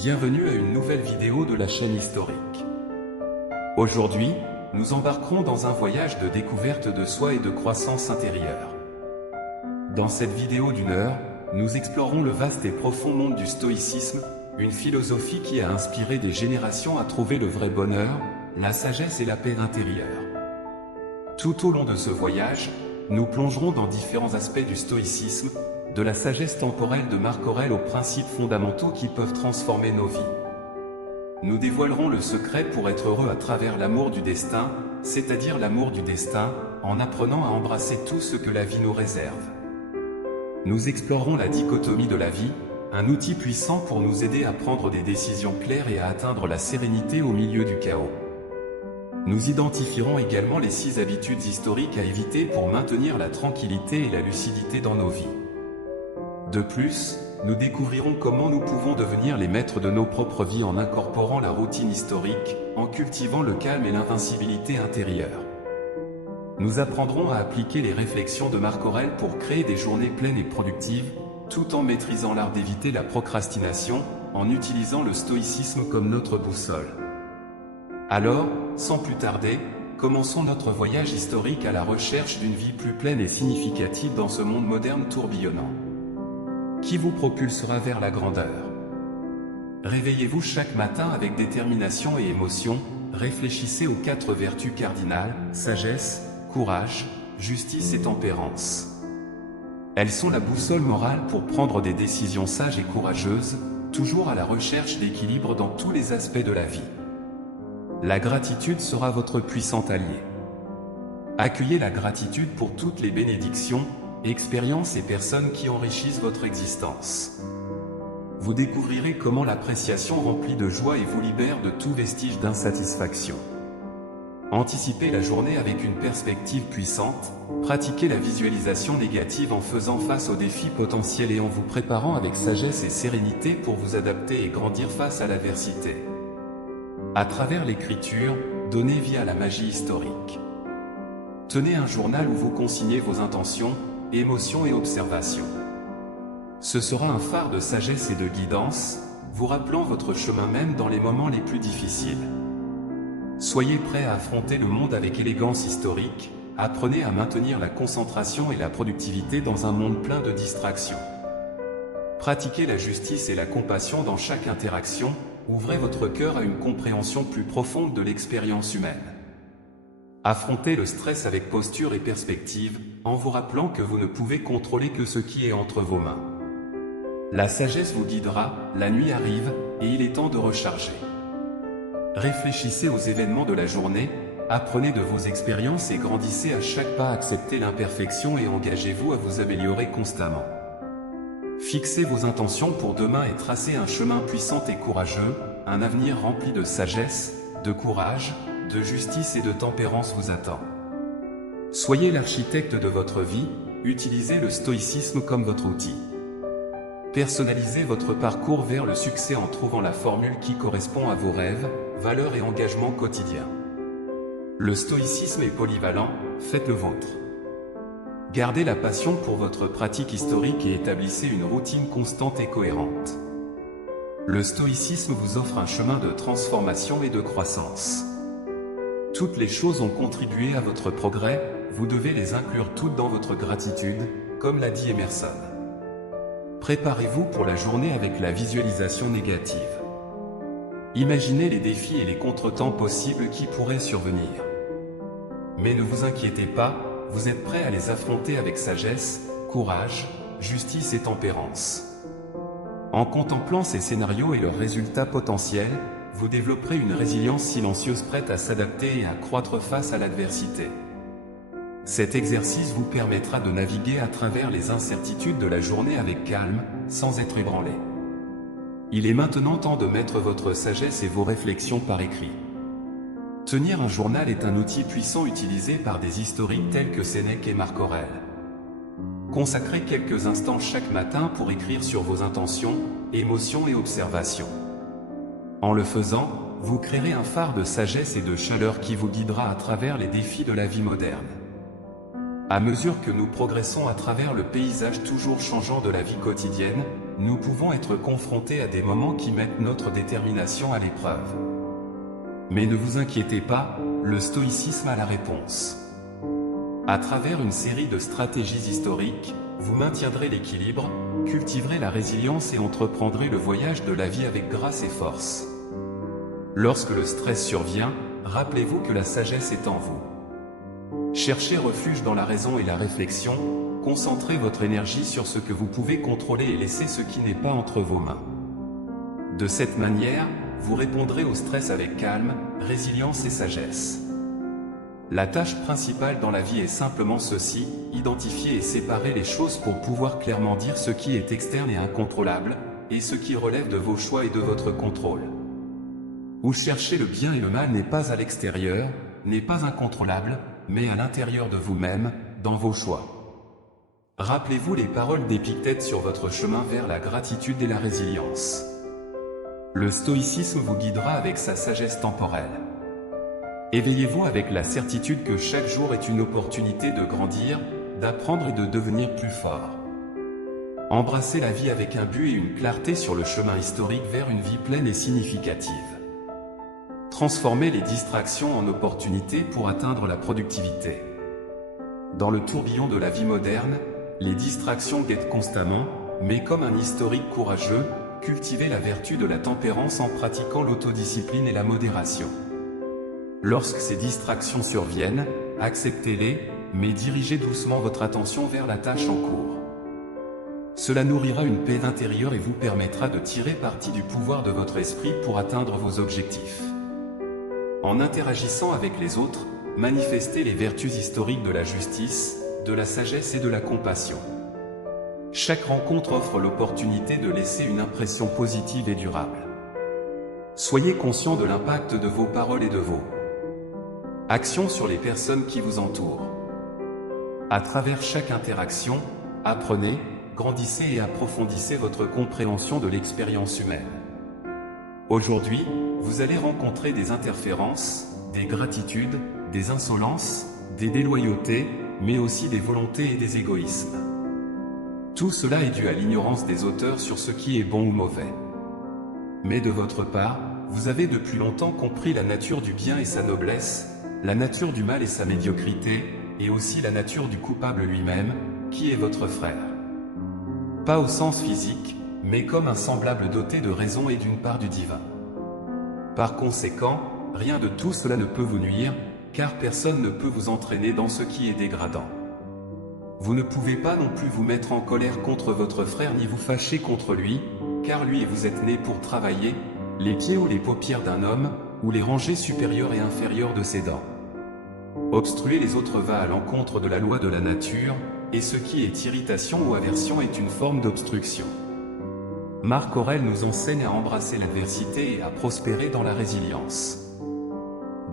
Bienvenue à une nouvelle vidéo de la chaîne historique. Aujourd'hui, nous embarquerons dans un voyage de découverte de soi et de croissance intérieure. Dans cette vidéo d'une heure, nous explorons le vaste et profond monde du stoïcisme, une philosophie qui a inspiré des générations à trouver le vrai bonheur, la sagesse et la paix intérieure. Tout au long de ce voyage, nous plongerons dans différents aspects du stoïcisme, de la sagesse temporelle de Marc Aurèle aux principes fondamentaux qui peuvent transformer nos vies. Nous dévoilerons le secret pour être heureux à travers l'amour du destin, c'est-à-dire l'amour du destin, en apprenant à embrasser tout ce que la vie nous réserve. Nous explorerons la dichotomie de la vie, un outil puissant pour nous aider à prendre des décisions claires et à atteindre la sérénité au milieu du chaos. Nous identifierons également les 6 habitudes historiques à éviter pour maintenir la tranquillité et la lucidité dans nos vies. De plus, nous découvrirons comment nous pouvons devenir les maîtres de nos propres vies en incorporant la routine historique, en cultivant le calme et l'invincibilité intérieure. Nous apprendrons à appliquer les réflexions de Marc Aurèle pour créer des journées pleines et productives, tout en maîtrisant l'art d'éviter la procrastination, en utilisant le stoïcisme comme notre boussole. Alors, sans plus tarder, commençons notre voyage historique à la recherche d'une vie plus pleine et significative dans ce monde moderne tourbillonnant. Qui vous propulsera vers la grandeur. Réveillez-vous chaque matin avec détermination et émotion, réfléchissez aux 4 vertus cardinales, sagesse, courage, justice et tempérance. Elles sont la boussole morale pour prendre des décisions sages et courageuses, toujours à la recherche d'équilibre dans tous les aspects de la vie. La gratitude sera votre puissant allié. Accueillez la gratitude pour toutes les bénédictions, expériences et personnes qui enrichissent votre existence. Vous découvrirez comment l'appréciation remplit de joie et vous libère de tout vestige d'insatisfaction. Anticipez la journée avec une perspective puissante, pratiquez la visualisation négative en faisant face aux défis potentiels et en vous préparant avec sagesse et sérénité pour vous adapter et grandir face à l'adversité. À travers l'écriture, donnez vie à la magie historique. Tenez un journal où vous consignez vos intentions, émotions et observations. Ce sera un phare de sagesse et de guidance, vous rappelant votre chemin même dans les moments les plus difficiles. Soyez prêts à affronter le monde avec élégance historique, apprenez à maintenir la concentration et la productivité dans un monde plein de distractions. Pratiquez la justice et la compassion dans chaque interaction, ouvrez votre cœur à une compréhension plus profonde de l'expérience humaine. Affrontez le stress avec posture et perspective, en vous rappelant que vous ne pouvez contrôler que ce qui est entre vos mains. La sagesse vous guidera, la nuit arrive, et il est temps de recharger. Réfléchissez aux événements de la journée, apprenez de vos expériences et grandissez à chaque pas, acceptez l'imperfection et engagez-vous à vous améliorer constamment. Fixez vos intentions pour demain et tracez un chemin puissant et courageux, un avenir rempli de sagesse, de courage, de justice et de tempérance vous attend. Soyez l'architecte de votre vie, utilisez le stoïcisme comme votre outil. Personnalisez votre parcours vers le succès en trouvant la formule qui correspond à vos rêves, valeurs et engagements quotidiens. Le stoïcisme est polyvalent, faites le vôtre. Gardez la passion pour votre pratique historique et établissez une routine constante et cohérente. Le stoïcisme vous offre un chemin de transformation et de croissance. Toutes les choses ont contribué à votre progrès, vous devez les inclure toutes dans votre gratitude, comme l'a dit Emerson. Préparez-vous pour la journée avec la visualisation négative. Imaginez les défis et les contretemps possibles qui pourraient survenir. Mais ne vous inquiétez pas, vous êtes prêt à les affronter avec sagesse, courage, justice et tempérance. En contemplant ces scénarios et leurs résultats potentiels, vous développerez une résilience silencieuse prête à s'adapter et à croître face à l'adversité. Cet exercice vous permettra de naviguer à travers les incertitudes de la journée avec calme, sans être ébranlé. Il est maintenant temps de mettre votre sagesse et vos réflexions par écrit. Tenir un journal est un outil puissant utilisé par des historiques tels que Sénèque et Marc Aurèle. Consacrez quelques instants chaque matin pour écrire sur vos intentions, émotions et observations. En le faisant, vous créerez un phare de sagesse et de chaleur qui vous guidera à travers les défis de la vie moderne. À mesure que nous progressons à travers le paysage toujours changeant de la vie quotidienne, nous pouvons être confrontés à des moments qui mettent notre détermination à l'épreuve. Mais ne vous inquiétez pas, le stoïcisme a la réponse. À travers une série de stratégies historiques, vous maintiendrez l'équilibre, cultiverez la résilience et entreprendrez le voyage de la vie avec grâce et force. Lorsque le stress survient, rappelez-vous que la sagesse est en vous. Cherchez refuge dans la raison et la réflexion, concentrez votre énergie sur ce que vous pouvez contrôler et laissez ce qui n'est pas entre vos mains. De cette manière, vous répondrez au stress avec calme, résilience et sagesse. La tâche principale dans la vie est simplement ceci, identifier et séparer les choses pour pouvoir clairement dire ce qui est externe et incontrôlable, et ce qui relève de vos choix et de votre contrôle. Où chercher le bien et le mal n'est pas à l'extérieur, n'est pas incontrôlable, mais à l'intérieur de vous-même, dans vos choix. Rappelez-vous les paroles d'Épictète sur votre chemin vers la gratitude et la résilience. Le stoïcisme vous guidera avec sa sagesse temporelle. Éveillez-vous avec la certitude que chaque jour est une opportunité de grandir, d'apprendre et de devenir plus fort. Embrassez la vie avec un but et une clarté sur le chemin historique vers une vie pleine et significative. Transformez les distractions en opportunités pour atteindre la productivité. Dans le tourbillon de la vie moderne, les distractions guettent constamment, mais comme un historique courageux, cultivez la vertu de la tempérance en pratiquant l'autodiscipline et la modération. Lorsque ces distractions surviennent, acceptez-les, mais dirigez doucement votre attention vers la tâche en cours. Cela nourrira une paix intérieure et vous permettra de tirer parti du pouvoir de votre esprit pour atteindre vos objectifs. En interagissant avec les autres, manifestez les vertus historiques de la justice, de la sagesse et de la compassion. Chaque rencontre offre l'opportunité de laisser une impression positive et durable. Soyez conscient de l'impact de vos paroles et de vos actions sur les personnes qui vous entourent. À travers chaque interaction, apprenez, grandissez et approfondissez votre compréhension de l'expérience humaine. Aujourd'hui, vous allez rencontrer des interférences, des gratitudes, des insolences, des déloyautés, mais aussi des volontés et des égoïsmes. Tout cela est dû à l'ignorance des auteurs sur ce qui est bon ou mauvais. Mais de votre part, vous avez depuis longtemps compris la nature du bien et sa noblesse, la nature du mal et sa médiocrité, et aussi la nature du coupable lui-même, qui est votre frère. Pas au sens physique, mais comme un semblable doté de raison et d'une part du divin. Par conséquent, rien de tout cela ne peut vous nuire, car personne ne peut vous entraîner dans ce qui est dégradant. Vous ne pouvez pas non plus vous mettre en colère contre votre frère ni vous fâcher contre lui, car lui et vous êtes nés pour travailler, les pieds ou les paupières d'un homme, ou les rangées supérieures et inférieures de ses dents. Obstruer les autres va à l'encontre de la loi de la nature, et ce qui est irritation ou aversion est une forme d'obstruction. Marc Aurèle nous enseigne à embrasser l'adversité et à prospérer dans la résilience.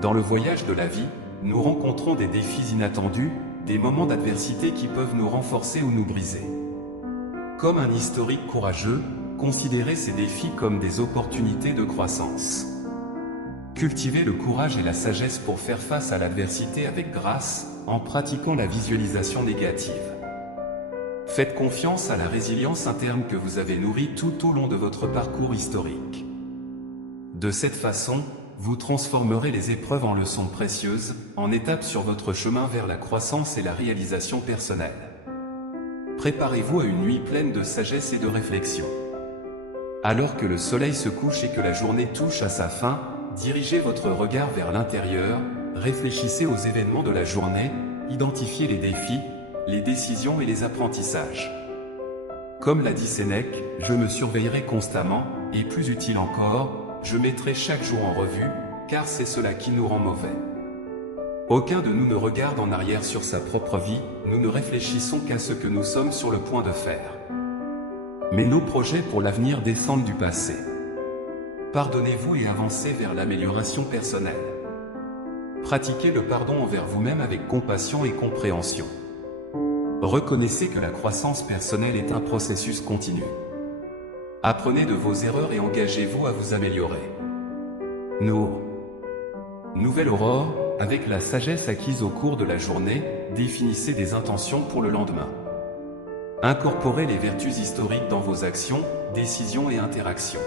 Dans le voyage de la vie, nous rencontrons des défis inattendus, des moments d'adversité qui peuvent nous renforcer ou nous briser. Comme un historique courageux, considérez ces défis comme des opportunités de croissance. Cultivez le courage et la sagesse pour faire face à l'adversité avec grâce, en pratiquant la visualisation négative. Faites confiance à la résilience interne que vous avez nourrie tout au long de votre parcours historique. De cette façon, vous transformerez les épreuves en leçons précieuses, en étapes sur votre chemin vers la croissance et la réalisation personnelle. Préparez-vous à une nuit pleine de sagesse et de réflexion. Alors que le soleil se couche et que la journée touche à sa fin, dirigez votre regard vers l'intérieur, réfléchissez aux événements de la journée, identifiez les défis, les décisions et les apprentissages. Comme l'a dit Sénèque, je me surveillerai constamment, et plus utile encore, je mettrai chaque jour en revue, car c'est cela qui nous rend mauvais. Aucun de nous ne regarde en arrière sur sa propre vie, nous ne réfléchissons qu'à ce que nous sommes sur le point de faire. Mais nos projets pour l'avenir descendent du passé. Pardonnez-vous et avancez vers l'amélioration personnelle. Pratiquez le pardon envers vous-même avec compassion et compréhension. Reconnaissez que la croissance personnelle est un processus continu. Apprenez de vos erreurs et engagez-vous à vous améliorer. Nouvelle aurore, avec la sagesse acquise au cours de la journée, définissez des intentions pour le lendemain. Incorporez les vertus historiques dans vos actions, décisions et interactions.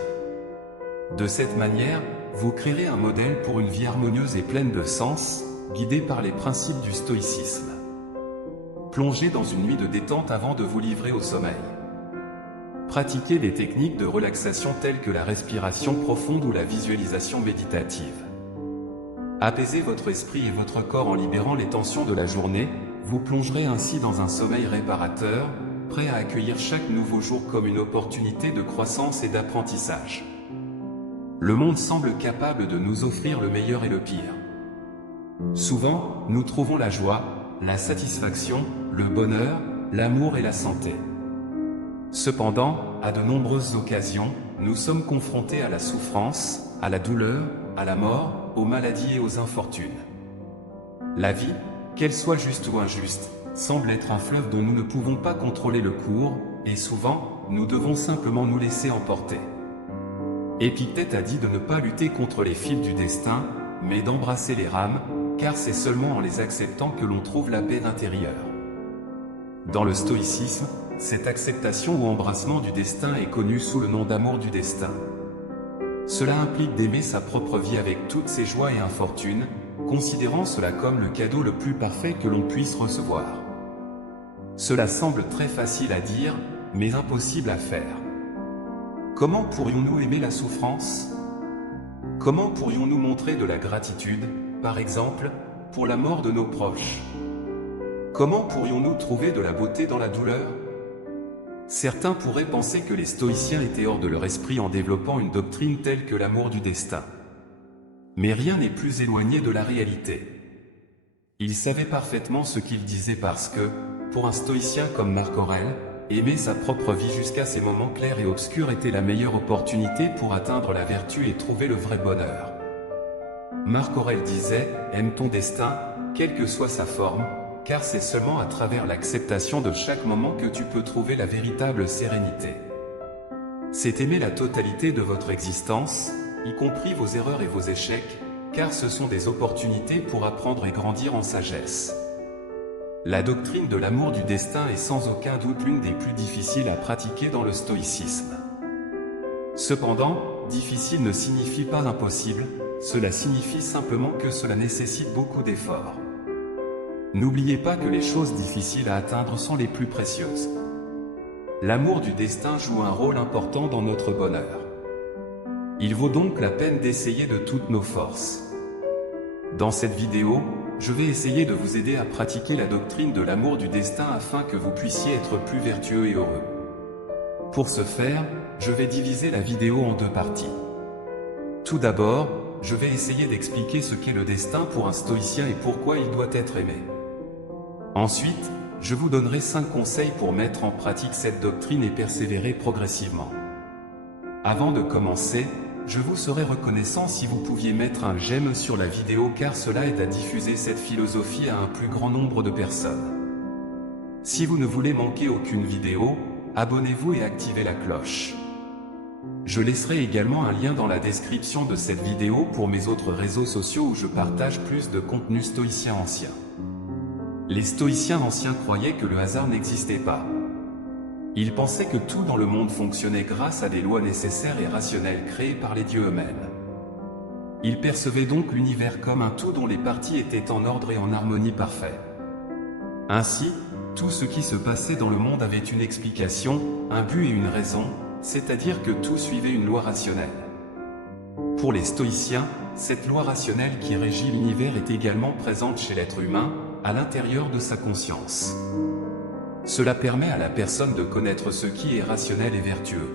De cette manière, vous créerez un modèle pour une vie harmonieuse et pleine de sens, guidée par les principes du stoïcisme. Plongez dans une nuit de détente avant de vous livrer au sommeil. Pratiquez des techniques de relaxation telles que la respiration profonde ou la visualisation méditative. Apaisez votre esprit et votre corps en libérant les tensions de la journée, vous plongerez ainsi dans un sommeil réparateur, prêt à accueillir chaque nouveau jour comme une opportunité de croissance et d'apprentissage. Le monde semble capable de nous offrir le meilleur et le pire. Souvent, nous trouvons la joie, la satisfaction, le bonheur, l'amour et la santé. Cependant, à de nombreuses occasions, nous sommes confrontés à la souffrance, à la douleur, à la mort, aux maladies et aux infortunes. La vie, qu'elle soit juste ou injuste, semble être un fleuve dont nous ne pouvons pas contrôler le cours, et souvent, nous devons simplement nous laisser emporter. Épictète a dit de ne pas lutter contre les fils du destin, mais d'embrasser les rames, car c'est seulement en les acceptant que l'on trouve la paix intérieure. Dans le stoïcisme, cette acceptation ou embrassement du destin est connu sous le nom d'amour du destin. Cela implique d'aimer sa propre vie avec toutes ses joies et infortunes, considérant cela comme le cadeau le plus parfait que l'on puisse recevoir. Cela semble très facile à dire, mais impossible à faire. Comment pourrions-nous aimer la souffrance? Comment pourrions-nous montrer de la gratitude, par exemple, pour la mort de nos proches? Comment pourrions-nous trouver de la beauté dans la douleur? Certains pourraient penser que les stoïciens étaient hors de leur esprit en développant une doctrine telle que l'amour du destin. Mais rien n'est plus éloigné de la réalité. Ils savaient parfaitement ce qu'ils disaient parce que, pour un stoïcien comme Marc Aurèle, aimer sa propre vie jusqu'à ces moments clairs et obscurs était la meilleure opportunité pour atteindre la vertu et trouver le vrai bonheur. Marc Aurèle disait « Aime ton destin, quelle que soit sa forme, car c'est seulement à travers l'acceptation de chaque moment que tu peux trouver la véritable sérénité. C'est aimer la totalité de votre existence, y compris vos erreurs et vos échecs, car ce sont des opportunités pour apprendre et grandir en sagesse. » La doctrine de l'amour du destin est sans aucun doute l'une des plus difficiles à pratiquer dans le stoïcisme. Cependant, difficile ne signifie pas impossible, cela signifie simplement que cela nécessite beaucoup d'efforts. N'oubliez pas que les choses difficiles à atteindre sont les plus précieuses. L'amour du destin joue un rôle important dans notre bonheur. Il vaut donc la peine d'essayer de toutes nos forces. Dans cette vidéo, je vais essayer de vous aider à pratiquer la doctrine de l'amour du destin afin que vous puissiez être plus vertueux et heureux. Pour ce faire, je vais diviser la vidéo en deux parties. Tout d'abord, je vais essayer d'expliquer ce qu'est le destin pour un stoïcien et pourquoi il doit être aimé. Ensuite, je vous donnerai 5 conseils pour mettre en pratique cette doctrine et persévérer progressivement. Avant de commencer, je vous serais reconnaissant si vous pouviez mettre un j'aime sur la vidéo car cela aide à diffuser cette philosophie à un plus grand nombre de personnes. Si vous ne voulez manquer aucune vidéo, abonnez-vous et activez la cloche. Je laisserai également un lien dans la description de cette vidéo pour mes autres réseaux sociaux où je partage plus de contenu stoïcien ancien. Les stoïciens anciens croyaient que le hasard n'existait pas. Ils pensaient que tout dans le monde fonctionnait grâce à des lois nécessaires et rationnelles créées par les dieux eux-mêmes. Ils percevaient donc l'univers comme un tout dont les parties étaient en ordre et en harmonie parfaite. Ainsi, tout ce qui se passait dans le monde avait une explication, un but et une raison, c'est-à-dire que tout suivait une loi rationnelle. Pour les stoïciens, cette loi rationnelle qui régit l'univers est également présente chez l'être humain, à l'intérieur de sa conscience. Cela permet à la personne de connaître ce qui est rationnel et vertueux.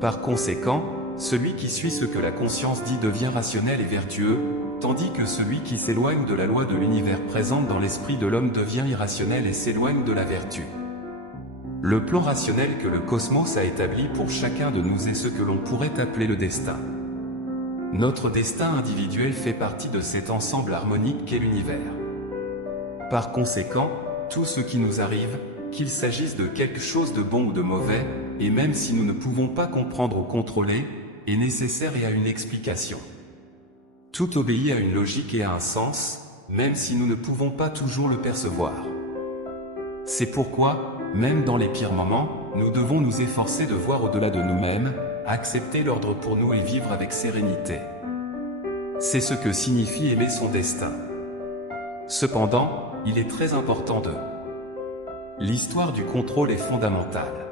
Par conséquent, celui qui suit ce que la conscience dit devient rationnel et vertueux, tandis que celui qui s'éloigne de la loi de l'univers présente dans l'esprit de l'homme devient irrationnel et s'éloigne de la vertu. Le plan rationnel que le cosmos a établi pour chacun de nous est ce que l'on pourrait appeler le destin. Notre destin individuel fait partie de cet ensemble harmonique qu'est l'univers. Par conséquent, tout ce qui nous arrive, qu'il s'agisse de quelque chose de bon ou de mauvais, et même si nous ne pouvons pas comprendre ou contrôler, est nécessaire et a une explication. Tout obéit à une logique et à un sens, même si nous ne pouvons pas toujours le percevoir. C'est pourquoi, même dans les pires moments, nous devons nous efforcer de voir au-delà de nous-mêmes, accepter l'ordre pour nous et vivre avec sérénité. C'est ce que signifie aimer son destin. Cependant, il est très important de... L'histoire du contrôle est fondamentale.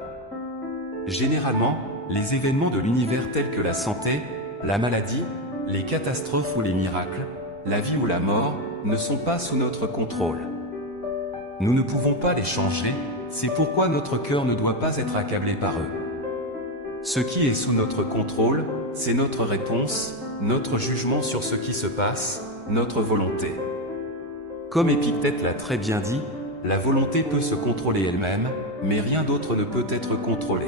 Généralement, les événements de l'univers tels que la santé, la maladie, les catastrophes ou les miracles, la vie ou la mort, ne sont pas sous notre contrôle. Nous ne pouvons pas les changer, c'est pourquoi notre cœur ne doit pas être accablé par eux. Ce qui est sous notre contrôle, c'est notre réponse, notre jugement sur ce qui se passe, notre volonté. Comme Épictète l'a très bien dit, la volonté peut se contrôler elle-même, mais rien d'autre ne peut être contrôlé.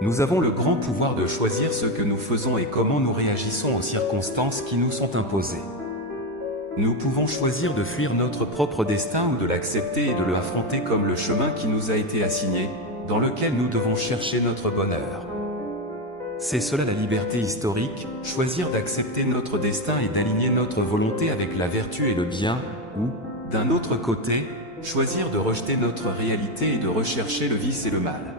Nous avons le grand pouvoir de choisir ce que nous faisons et comment nous réagissons aux circonstances qui nous sont imposées. Nous pouvons choisir de fuir notre propre destin ou de l'accepter et de le affronter comme le chemin qui nous a été assigné, dans lequel nous devons chercher notre bonheur. C'est cela la liberté historique, choisir d'accepter notre destin et d'aligner notre volonté avec la vertu et le bien, ou, d'un autre côté, choisir de rejeter notre réalité et de rechercher le vice et le mal.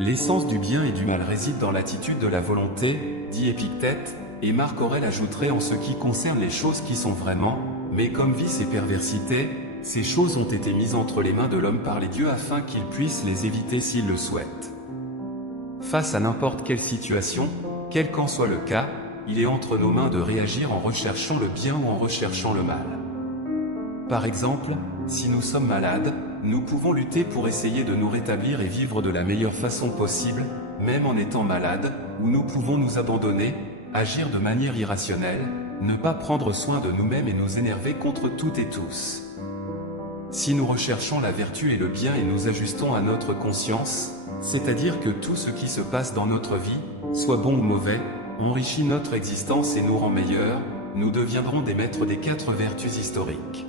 L'essence du bien et du mal réside dans l'attitude de la volonté, dit Épictète, et Marc Aurèle ajouterait en ce qui concerne les choses qui sont vraiment, mais comme vice et perversité, ces choses ont été mises entre les mains de l'homme par les dieux afin qu'il puisse les éviter s'il le souhaite. Face à n'importe quelle situation, quel qu'en soit le cas, il est entre nos mains de réagir en recherchant le bien ou en recherchant le mal. Par exemple, si nous sommes malades, nous pouvons lutter pour essayer de nous rétablir et vivre de la meilleure façon possible, même en étant malade, ou nous pouvons nous abandonner, agir de manière irrationnelle, ne pas prendre soin de nous-mêmes et nous énerver contre toutes et tous. Si nous recherchons la vertu et le bien et nous ajustons à notre conscience, c'est-à-dire que tout ce qui se passe dans notre vie, soit bon ou mauvais, enrichit notre existence et nous rend meilleurs, nous deviendrons des maîtres des 4 vertus historiques.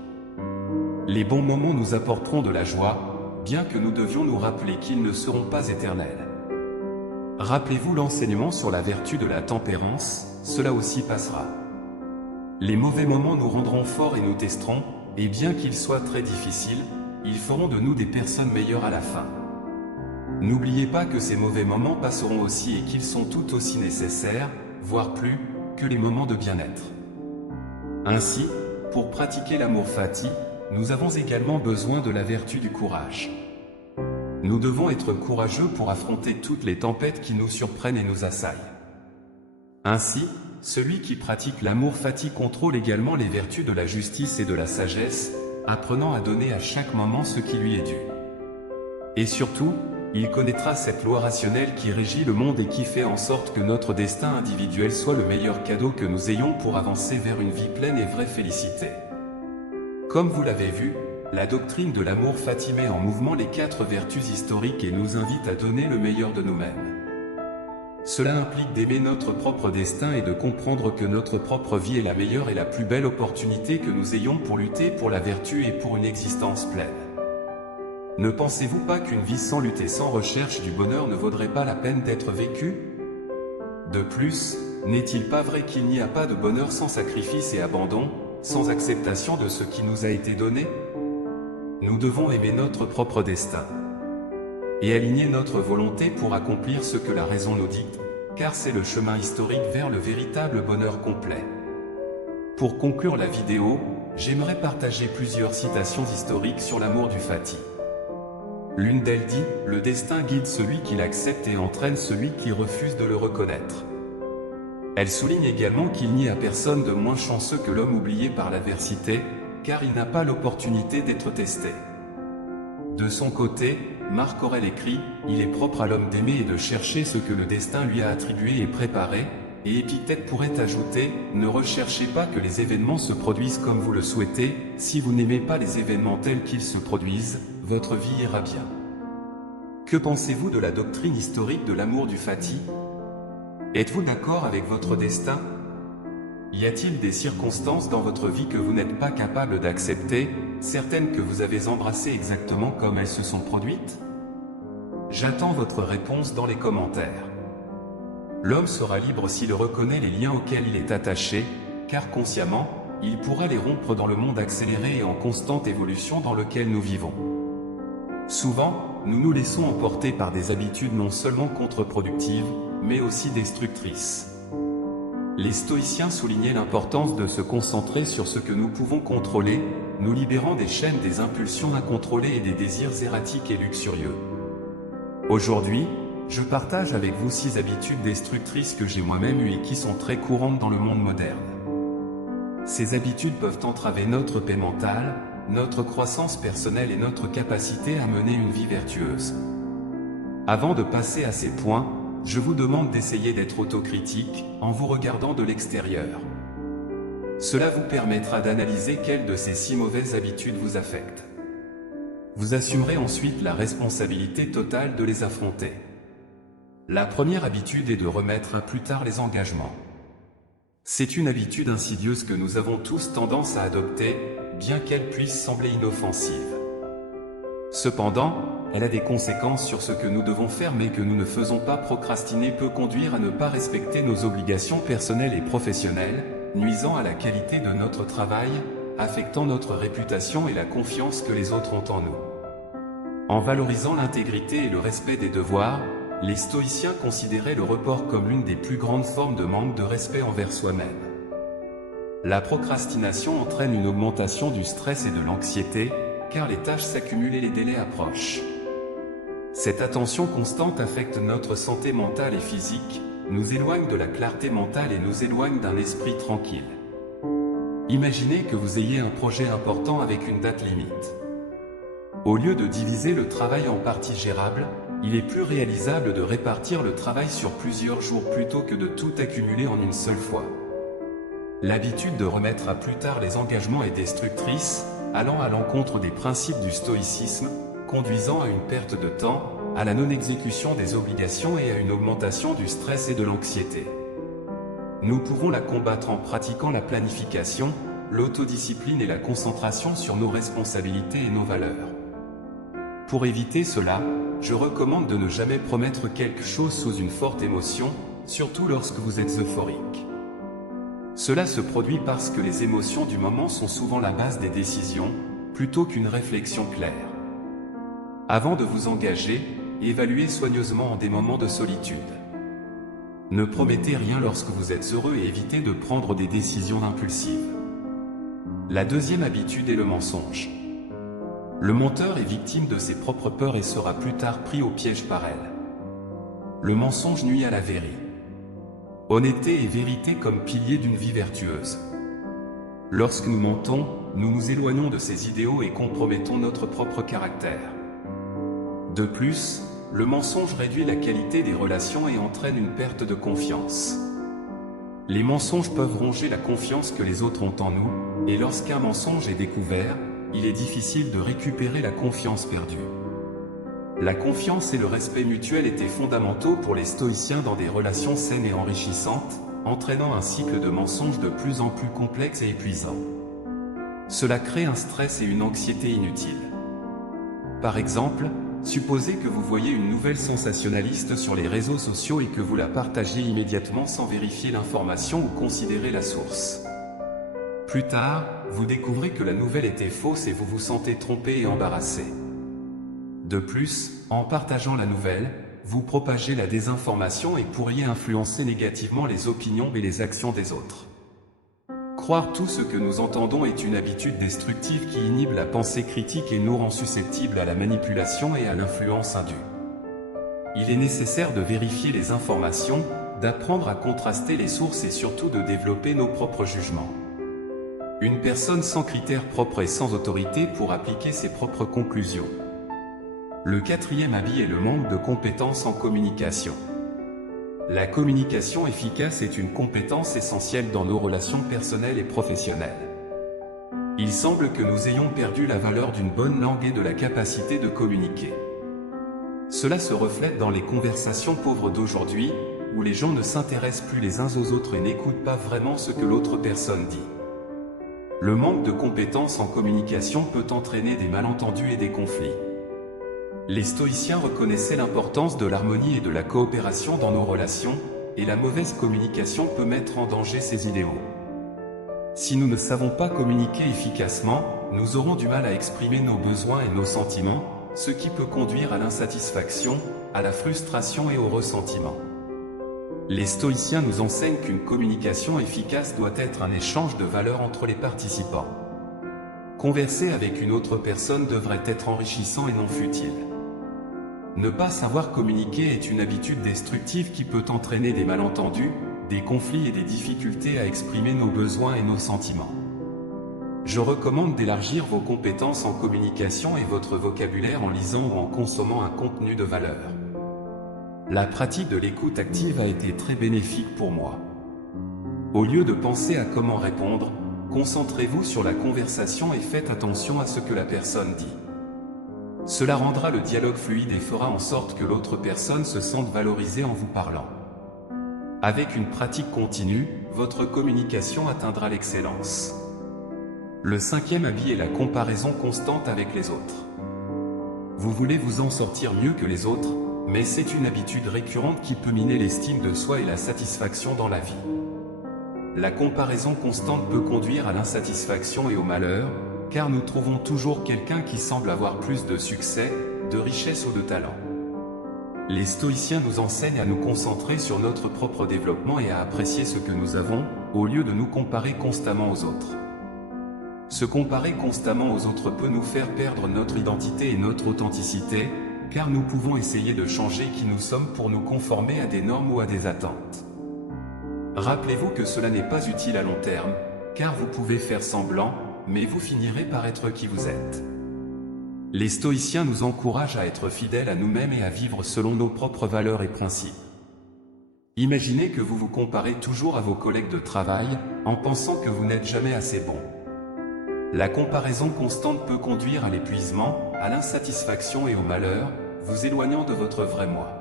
Les bons moments nous apporteront de la joie, bien que nous devions nous rappeler qu'ils ne seront pas éternels. Rappelez-vous l'enseignement sur la vertu de la tempérance, cela aussi passera. Les mauvais moments nous rendront forts et nous testeront, et bien qu'ils soient très difficiles, ils feront de nous des personnes meilleures à la fin. N'oubliez pas que ces mauvais moments passeront aussi et qu'ils sont tout aussi nécessaires, voire plus, que les moments de bien-être. Ainsi, pour pratiquer l'amour fati, nous avons également besoin de la vertu du courage. Nous devons être courageux pour affronter toutes les tempêtes qui nous surprennent et nous assaillent. Ainsi, celui qui pratique l'amour fati contrôle également les vertus de la justice et de la sagesse, apprenant à donner à chaque moment ce qui lui est dû. Et surtout, il connaîtra cette loi rationnelle qui régit le monde et qui fait en sorte que notre destin individuel soit le meilleur cadeau que nous ayons pour avancer vers une vie pleine et vraie félicité. Comme vous l'avez vu, la doctrine de l'amour fati met en mouvement les 4 vertus historiques et nous invite à donner le meilleur de nous-mêmes. Cela implique d'aimer notre propre destin et de comprendre que notre propre vie est la meilleure et la plus belle opportunité que nous ayons pour lutter pour la vertu et pour une existence pleine. Ne pensez-vous pas qu'une vie sans lutte et sans recherche du bonheur ne vaudrait pas la peine d'être vécue? De plus, n'est-il pas vrai qu'il n'y a pas de bonheur sans sacrifice et abandon, sans acceptation de ce qui nous a été donné? Nous devons aimer notre propre destin et aligner notre volonté pour accomplir ce que la raison nous dicte, car c'est le chemin historique vers le véritable bonheur complet. Pour conclure la vidéo, j'aimerais partager plusieurs citations historiques sur l'amour du fati. L'une d'elles dit « Le destin guide celui qui l'accepte et entraîne celui qui refuse de le reconnaître ». Elle souligne également qu'il n'y a personne de moins chanceux que l'homme oublié par l'adversité, car il n'a pas l'opportunité d'être testé. De son côté, Marc Aurèle écrit « Il est propre à l'homme d'aimer et de chercher ce que le destin lui a attribué et préparé », et Épictète pourrait ajouter « Ne recherchez pas que les événements se produisent comme vous le souhaitez, si vous n'aimez pas les événements tels qu'ils se produisent, votre vie ira bien. » Que pensez-vous de la doctrine historique de l'amour du fati? Êtes-vous d'accord avec votre destin? Y a-t-il des circonstances dans votre vie que vous n'êtes pas capable d'accepter, certaines que vous avez embrassées exactement comme elles se sont produites? J'attends votre réponse dans les commentaires. L'homme sera libre s'il reconnaît les liens auxquels il est attaché, car consciemment, il pourra les rompre dans le monde accéléré et en constante évolution dans lequel nous vivons. Souvent, nous nous laissons emporter par des habitudes non seulement contre-productives, mais aussi destructrices. Les stoïciens soulignaient l'importance de se concentrer sur ce que nous pouvons contrôler, nous libérant des chaînes des impulsions incontrôlées et des désirs erratiques et luxurieux. Aujourd'hui, je partage avec vous 6 habitudes destructrices que j'ai moi-même eues et qui sont très courantes dans le monde moderne. Ces habitudes peuvent entraver notre paix mentale, notre croissance personnelle et notre capacité à mener une vie vertueuse. Avant de passer à ces points, je vous demande d'essayer d'être autocritique en vous regardant de l'extérieur. Cela vous permettra d'analyser quelles de ces 6 mauvaises habitudes vous affectent. Vous assumerez ensuite la responsabilité totale de les affronter. La première habitude est de remettre à plus tard les engagements. C'est une habitude insidieuse que nous avons tous tendance à adopter, bien qu'elle puisse sembler inoffensive. Cependant, elle a des conséquences sur ce que nous devons faire mais que nous ne faisons pas. Procrastiner peut conduire à ne pas respecter nos obligations personnelles et professionnelles, nuisant à la qualité de notre travail, affectant notre réputation et la confiance que les autres ont en nous. En valorisant l'intégrité et le respect des devoirs, les stoïciens considéraient le report comme l'une des plus grandes formes de manque de respect envers soi-même. La procrastination entraîne une augmentation du stress et de l'anxiété, car les tâches s'accumulent et les délais approchent. Cette attention constante affecte notre santé mentale et physique, nous éloigne de la clarté mentale et nous éloigne d'un esprit tranquille. Imaginez que vous ayez un projet important avec une date limite. Au lieu de diviser le travail en parties gérables, il est plus réalisable de répartir le travail sur plusieurs jours plutôt que de tout accumuler en une seule fois. L'habitude de remettre à plus tard les engagements est destructrice, allant à l'encontre des principes du stoïcisme, conduisant à une perte de temps, à la non-exécution des obligations et à une augmentation du stress et de l'anxiété. Nous pouvons la combattre en pratiquant la planification, l'autodiscipline et la concentration sur nos responsabilités et nos valeurs. Pour éviter cela, je recommande de ne jamais promettre quelque chose sous une forte émotion, surtout lorsque vous êtes euphorique. Cela se produit parce que les émotions du moment sont souvent la base des décisions, plutôt qu'une réflexion claire. Avant de vous engager, évaluez soigneusement en des moments de solitude. Ne promettez rien lorsque vous êtes heureux et évitez de prendre des décisions impulsives. La deuxième habitude est le mensonge. Le menteur est victime de ses propres peurs et sera plus tard pris au piège par elles. Le mensonge nuit à la vérité. Honnêteté et vérité comme piliers d'une vie vertueuse. Lorsque nous mentons, nous nous éloignons de ces idéaux et compromettons notre propre caractère. De plus, le mensonge réduit la qualité des relations et entraîne une perte de confiance. Les mensonges peuvent ronger la confiance que les autres ont en nous, et lorsqu'un mensonge est découvert, il est difficile de récupérer la confiance perdue. La confiance et le respect mutuel étaient fondamentaux pour les stoïciens dans des relations saines et enrichissantes, entraînant un cycle de mensonges de plus en plus complexe et épuisant. Cela crée un stress et une anxiété inutiles. Par exemple, supposez que vous voyez une nouvelle sensationnaliste sur les réseaux sociaux et que vous la partagiez immédiatement sans vérifier l'information ou considérer la source. Plus tard, vous découvrez que la nouvelle était fausse et vous vous sentez trompé et embarrassé. De plus, en partageant la nouvelle, vous propagez la désinformation et pourriez influencer négativement les opinions et les actions des autres. Croire tout ce que nous entendons est une habitude destructive qui inhibe la pensée critique et nous rend susceptibles à la manipulation et à l'influence indue. Il est nécessaire de vérifier les informations, d'apprendre à contraster les sources et surtout de développer nos propres jugements. Une personne sans critères propres et sans autorité pour appliquer ses propres conclusions. Le quatrième habit est le manque de compétences en communication. La communication efficace est une compétence essentielle dans nos relations personnelles et professionnelles. Il semble que nous ayons perdu la valeur d'une bonne langue et de la capacité de communiquer. Cela se reflète dans les conversations pauvres d'aujourd'hui, où les gens ne s'intéressent plus les uns aux autres et n'écoutent pas vraiment ce que l'autre personne dit. Le manque de compétences en communication peut entraîner des malentendus et des conflits. Les stoïciens reconnaissaient l'importance de l'harmonie et de la coopération dans nos relations, et la mauvaise communication peut mettre en danger ces idéaux. Si nous ne savons pas communiquer efficacement, nous aurons du mal à exprimer nos besoins et nos sentiments, ce qui peut conduire à l'insatisfaction, à la frustration et au ressentiment. Les stoïciens nous enseignent qu'une communication efficace doit être un échange de valeurs entre les participants. Converser avec une autre personne devrait être enrichissant et non futile. Ne pas savoir communiquer est une habitude destructive qui peut entraîner des malentendus, des conflits et des difficultés à exprimer nos besoins et nos sentiments. Je recommande d'élargir vos compétences en communication et votre vocabulaire en lisant ou en consommant un contenu de valeur. La pratique de l'écoute active a été très bénéfique pour moi. Au lieu de penser à comment répondre, concentrez-vous sur la conversation et faites attention à ce que la personne dit. Cela rendra le dialogue fluide et fera en sorte que l'autre personne se sente valorisée en vous parlant. Avec une pratique continue, votre communication atteindra l'excellence. Le 5e habit est la comparaison constante avec les autres. Vous voulez vous en sortir mieux que les autres, mais c'est une habitude récurrente qui peut miner l'estime de soi et la satisfaction dans la vie. La comparaison constante peut conduire à l'insatisfaction et au malheur, car nous trouvons toujours quelqu'un qui semble avoir plus de succès, de richesse ou de talent. Les stoïciens nous enseignent à nous concentrer sur notre propre développement et à apprécier ce que nous avons, au lieu de nous comparer constamment aux autres. Se comparer constamment aux autres peut nous faire perdre notre identité et notre authenticité, car nous pouvons essayer de changer qui nous sommes pour nous conformer à des normes ou à des attentes. Rappelez-vous que cela n'est pas utile à long terme, car vous pouvez faire semblant, mais vous finirez par être qui vous êtes. Les stoïciens nous encouragent à être fidèles à nous-mêmes et à vivre selon nos propres valeurs et principes. Imaginez que vous vous comparez toujours à vos collègues de travail, en pensant que vous n'êtes jamais assez bon. La comparaison constante peut conduire à l'épuisement, à l'insatisfaction et au malheur, vous éloignant de votre vrai moi.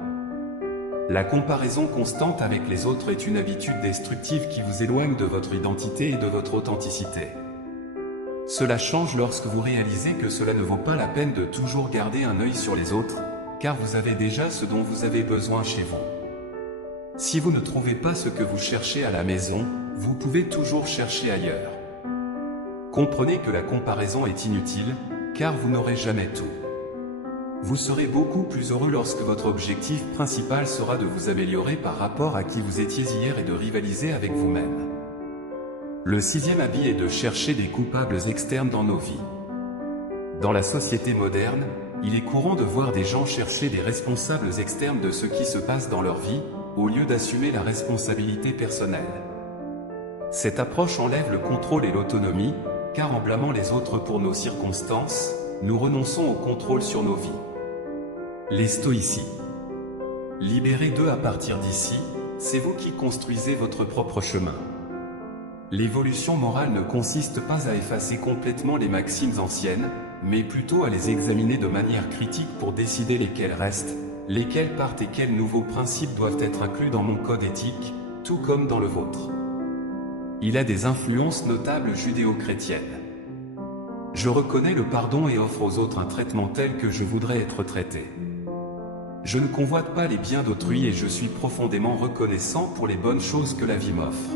La comparaison constante avec les autres est une habitude destructive qui vous éloigne de votre identité et de votre authenticité. Cela change lorsque vous réalisez que cela ne vaut pas la peine de toujours garder un œil sur les autres, car vous avez déjà ce dont vous avez besoin chez vous. Si vous ne trouvez pas ce que vous cherchez à la maison, vous pouvez toujours chercher ailleurs. Comprenez que la comparaison est inutile, car vous n'aurez jamais tout. Vous serez beaucoup plus heureux lorsque votre objectif principal sera de vous améliorer par rapport à qui vous étiez hier et de rivaliser avec vous-même. Le 6e habit est de chercher des coupables externes dans nos vies. Dans la société moderne, il est courant de voir des gens chercher des responsables externes de ce qui se passe dans leur vie, au lieu d'assumer la responsabilité personnelle. Cette approche enlève le contrôle et l'autonomie, car en blâmant les autres pour nos circonstances, nous renonçons au contrôle sur nos vies. Les stoïciens. Libérez d'eux à partir d'ici, c'est vous qui construisez votre propre chemin. L'évolution morale ne consiste pas à effacer complètement les maximes anciennes, mais plutôt à les examiner de manière critique pour décider lesquelles restent, lesquelles partent et quels nouveaux principes doivent être inclus dans mon code éthique, tout comme dans le vôtre. Il a des influences notables judéo-chrétiennes. Je reconnais le pardon et offre aux autres un traitement tel que je voudrais être traité. Je ne convoite pas les biens d'autrui et je suis profondément reconnaissant pour les bonnes choses que la vie m'offre.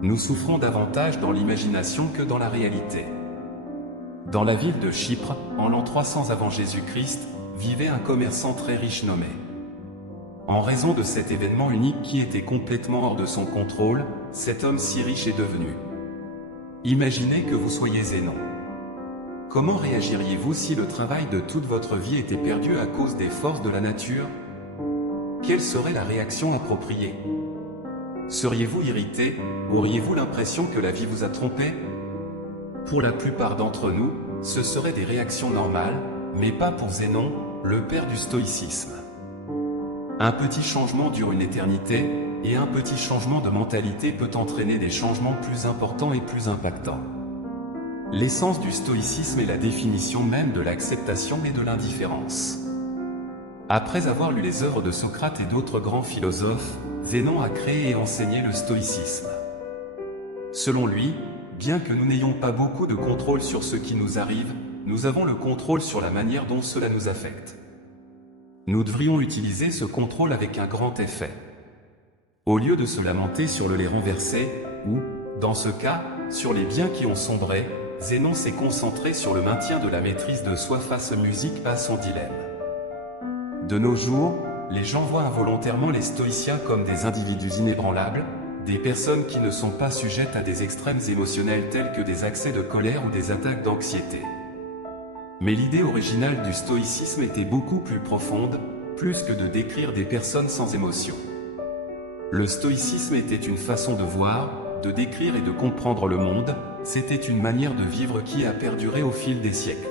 Nous souffrons davantage dans l'imagination que dans la réalité. Dans la ville de Chypre, en l'an 300 avant Jésus-Christ, vivait un commerçant très riche nommé. En raison de cet événement unique qui était complètement hors de son contrôle, cet homme si riche est devenu. Imaginez que vous soyez Zénon. Comment réagiriez-vous si le travail de toute votre vie était perdu à cause des forces de la nature? Quelle serait la réaction appropriée? Seriez-vous irrité? Auriez-vous l'impression que la vie vous a trompé? Pour la plupart d'entre nous, ce seraient des réactions normales, mais pas pour Zénon, le père du stoïcisme. Un petit changement dure une éternité, et un petit changement de mentalité peut entraîner des changements plus importants et plus impactants. L'essence du stoïcisme est la définition même de l'acceptation et de l'indifférence. Après avoir lu les œuvres de Socrate et d'autres grands philosophes, Zénon a créé et enseigné le stoïcisme. Selon lui, bien que nous n'ayons pas beaucoup de contrôle sur ce qui nous arrive, nous avons le contrôle sur la manière dont cela nous affecte. Nous devrions utiliser ce contrôle avec un grand effet. Au lieu de se lamenter sur le lait renversé, ou, dans ce cas, sur les biens qui ont sombré, Zénon s'est concentré sur le maintien de la maîtrise de soi face musique à son dilemme. De nos jours, les gens voient involontairement les stoïciens comme des individus inébranlables, des personnes qui ne sont pas sujettes à des extrêmes émotionnels tels que des accès de colère ou des attaques d'anxiété. Mais l'idée originale du stoïcisme était beaucoup plus profonde, plus que de décrire des personnes sans émotion. Le stoïcisme était une façon de voir, de décrire et de comprendre le monde, c'était une manière de vivre qui a perduré au fil des siècles.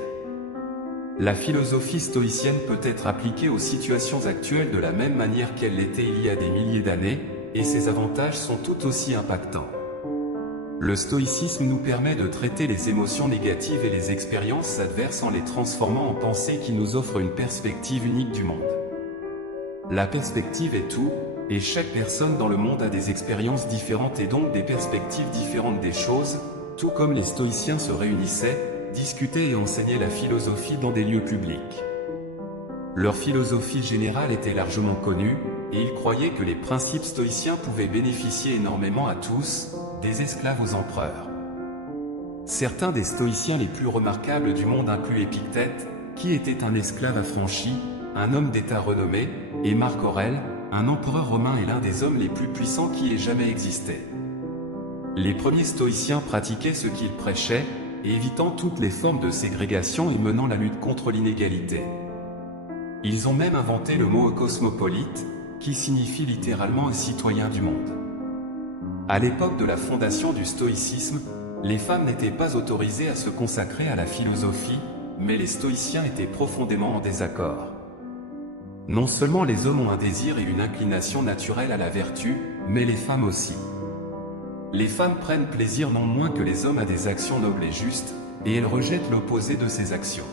La philosophie stoïcienne peut être appliquée aux situations actuelles de la même manière qu'elle l'était il y a des milliers d'années, et ses avantages sont tout aussi impactants. Le stoïcisme nous permet de traiter les émotions négatives et les expériences adverses en les transformant en pensées qui nous offrent une perspective unique du monde. La perspective est tout, et chaque personne dans le monde a des expériences différentes et donc des perspectives différentes des choses, tout comme les stoïciens se réunissaient, discutaient et enseignaient la philosophie dans des lieux publics. Leur philosophie générale était largement connue, et ils croyaient que les principes stoïciens pouvaient bénéficier énormément à tous, des esclaves aux empereurs. Certains des stoïciens les plus remarquables du monde incluent Épictète, qui était un esclave affranchi, un homme d'État renommé, et Marc Aurèle, un empereur romain et l'un des hommes les plus puissants qui ait jamais existé. Les premiers stoïciens pratiquaient ce qu'ils prêchaient, évitant toutes les formes de ségrégation et menant la lutte contre l'inégalité. Ils ont même inventé le mot cosmopolite, qui signifie littéralement un citoyen du monde. À l'époque de la fondation du stoïcisme, les femmes n'étaient pas autorisées à se consacrer à la philosophie, mais les stoïciens étaient profondément en désaccord. Non seulement les hommes ont un désir et une inclination naturelle à la vertu, mais les femmes aussi. Les femmes prennent plaisir non moins que les hommes à des actions nobles et justes, et elles rejettent l'opposé de ces actions.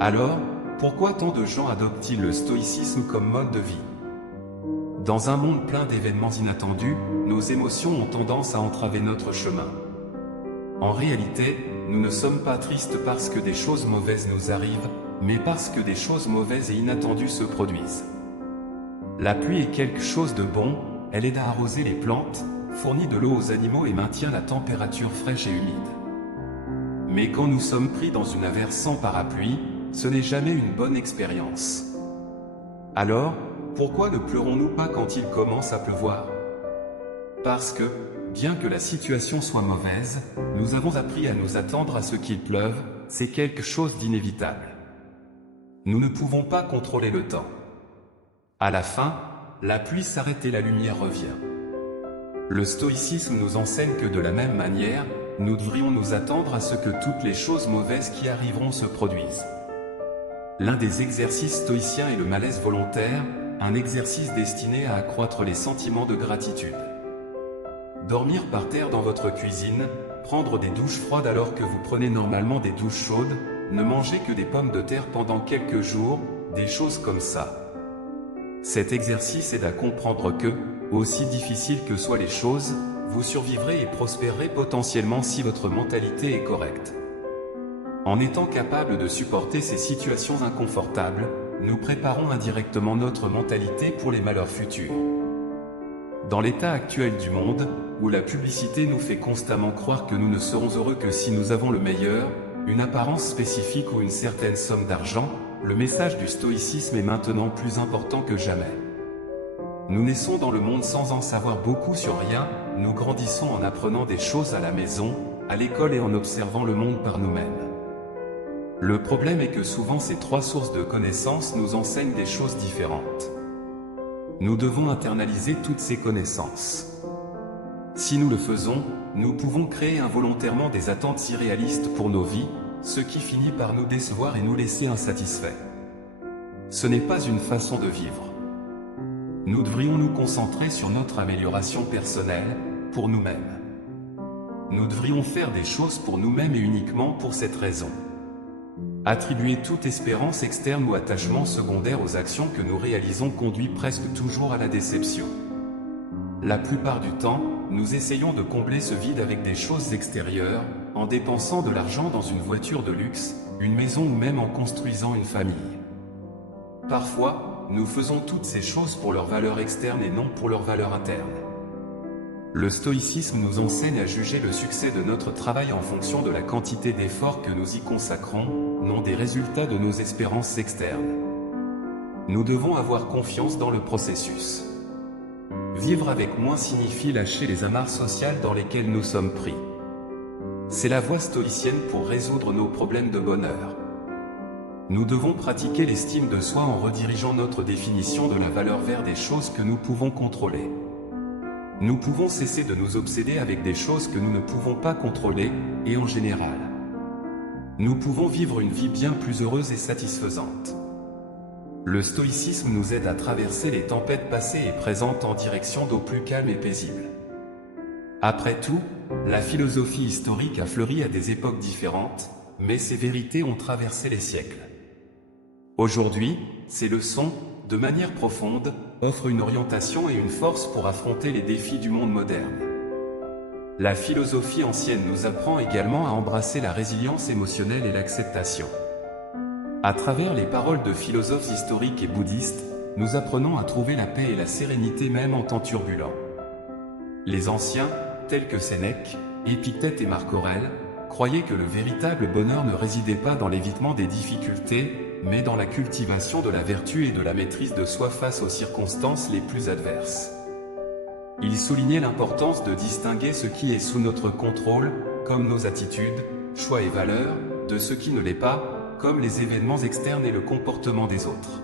Alors, pourquoi tant de gens adoptent-ils le stoïcisme comme mode de vie? Dans un monde plein d'événements inattendus, nos émotions ont tendance à entraver notre chemin. En réalité, nous ne sommes pas tristes parce que des choses mauvaises nous arrivent, mais parce que des choses mauvaises et inattendues se produisent. La pluie est quelque chose de bon, elle aide à arroser les plantes, fournit de l'eau aux animaux et maintient la température fraîche et humide. Mais quand nous sommes pris dans une averse sans parapluie, ce n'est jamais une bonne expérience. Alors, pourquoi ne pleurons-nous pas quand il commence à pleuvoir? Parce que, bien que la situation soit mauvaise, nous avons appris à nous attendre à ce qu'il pleuve, c'est quelque chose d'inévitable. Nous ne pouvons pas contrôler le temps. À la fin, la pluie s'arrête et la lumière revient. Le stoïcisme nous enseigne que de la même manière, nous devrions nous attendre à ce que toutes les choses mauvaises qui arriveront se produisent. L'un des exercices stoïciens est le malaise volontaire, un exercice destiné à accroître les sentiments de gratitude. Dormir par terre dans votre cuisine, prendre des douches froides alors que vous prenez normalement des douches chaudes, ne manger que des pommes de terre pendant quelques jours, des choses comme ça. Cet exercice aide à comprendre que, aussi difficiles que soient les choses, vous survivrez et prospérerez potentiellement si votre mentalité est correcte. En étant capable de supporter ces situations inconfortables, nous préparons indirectement notre mentalité pour les malheurs futurs. Dans l'état actuel du monde, où la publicité nous fait constamment croire que nous ne serons heureux que si nous avons le meilleur, une apparence spécifique ou une certaine somme d'argent, le message du stoïcisme est maintenant plus important que jamais. Nous naissons dans le monde sans en savoir beaucoup sur rien, nous grandissons en apprenant des choses à la maison, à l'école et en observant le monde par nous-mêmes. Le problème est que souvent ces trois sources de connaissances nous enseignent des choses différentes. Nous devons internaliser toutes ces connaissances. Si nous le faisons, nous pouvons créer involontairement des attentes irréalistes pour nos vies, ce qui finit par nous décevoir et nous laisser insatisfaits. Ce n'est pas une façon de vivre. Nous devrions nous concentrer sur notre amélioration personnelle, pour nous-mêmes. Nous devrions faire des choses pour nous-mêmes et uniquement pour cette raison. Attribuer toute espérance externe ou attachement secondaire aux actions que nous réalisons conduit presque toujours à la déception. La plupart du temps, nous essayons de combler ce vide avec des choses extérieures, en dépensant de l'argent dans une voiture de luxe, une maison ou même en construisant une famille. Parfois, nous faisons toutes ces choses pour leur valeur externe et non pour leur valeur interne. Le stoïcisme nous enseigne à juger le succès de notre travail en fonction de la quantité d'efforts que nous y consacrons, non des résultats de nos espérances externes. Nous devons avoir confiance dans le processus. Vivre avec moins signifie lâcher les amarres sociales dans lesquelles nous sommes pris. C'est la voie stoïcienne pour résoudre nos problèmes de bonheur. Nous devons pratiquer l'estime de soi en redirigeant notre définition de la valeur vers des choses que nous pouvons contrôler. Nous pouvons cesser de nous obséder avec des choses que nous ne pouvons pas contrôler, et en général, nous pouvons vivre une vie bien plus heureuse et satisfaisante. Le stoïcisme nous aide à traverser les tempêtes passées et présentes en direction d'eau plus calme et paisible. Après tout, la philosophie historique a fleuri à des époques différentes, mais ses vérités ont traversé les siècles. Aujourd'hui, ces leçons, de manière profonde, offrent une orientation et une force pour affronter les défis du monde moderne. La philosophie ancienne nous apprend également à embrasser la résilience émotionnelle et l'acceptation. À travers les paroles de philosophes historiques et bouddhistes, nous apprenons à trouver la paix et la sérénité même en temps turbulents. Les anciens, tels que Sénèque, Épictète et Marc Aurèle, croyaient que le véritable bonheur ne résidait pas dans l'évitement des difficultés, mais dans la cultivation de la vertu et de la maîtrise de soi face aux circonstances les plus adverses. Ils soulignaient l'importance de distinguer ce qui est sous notre contrôle, comme nos attitudes, choix et valeurs, de ce qui ne l'est pas, comme les événements externes et le comportement des autres.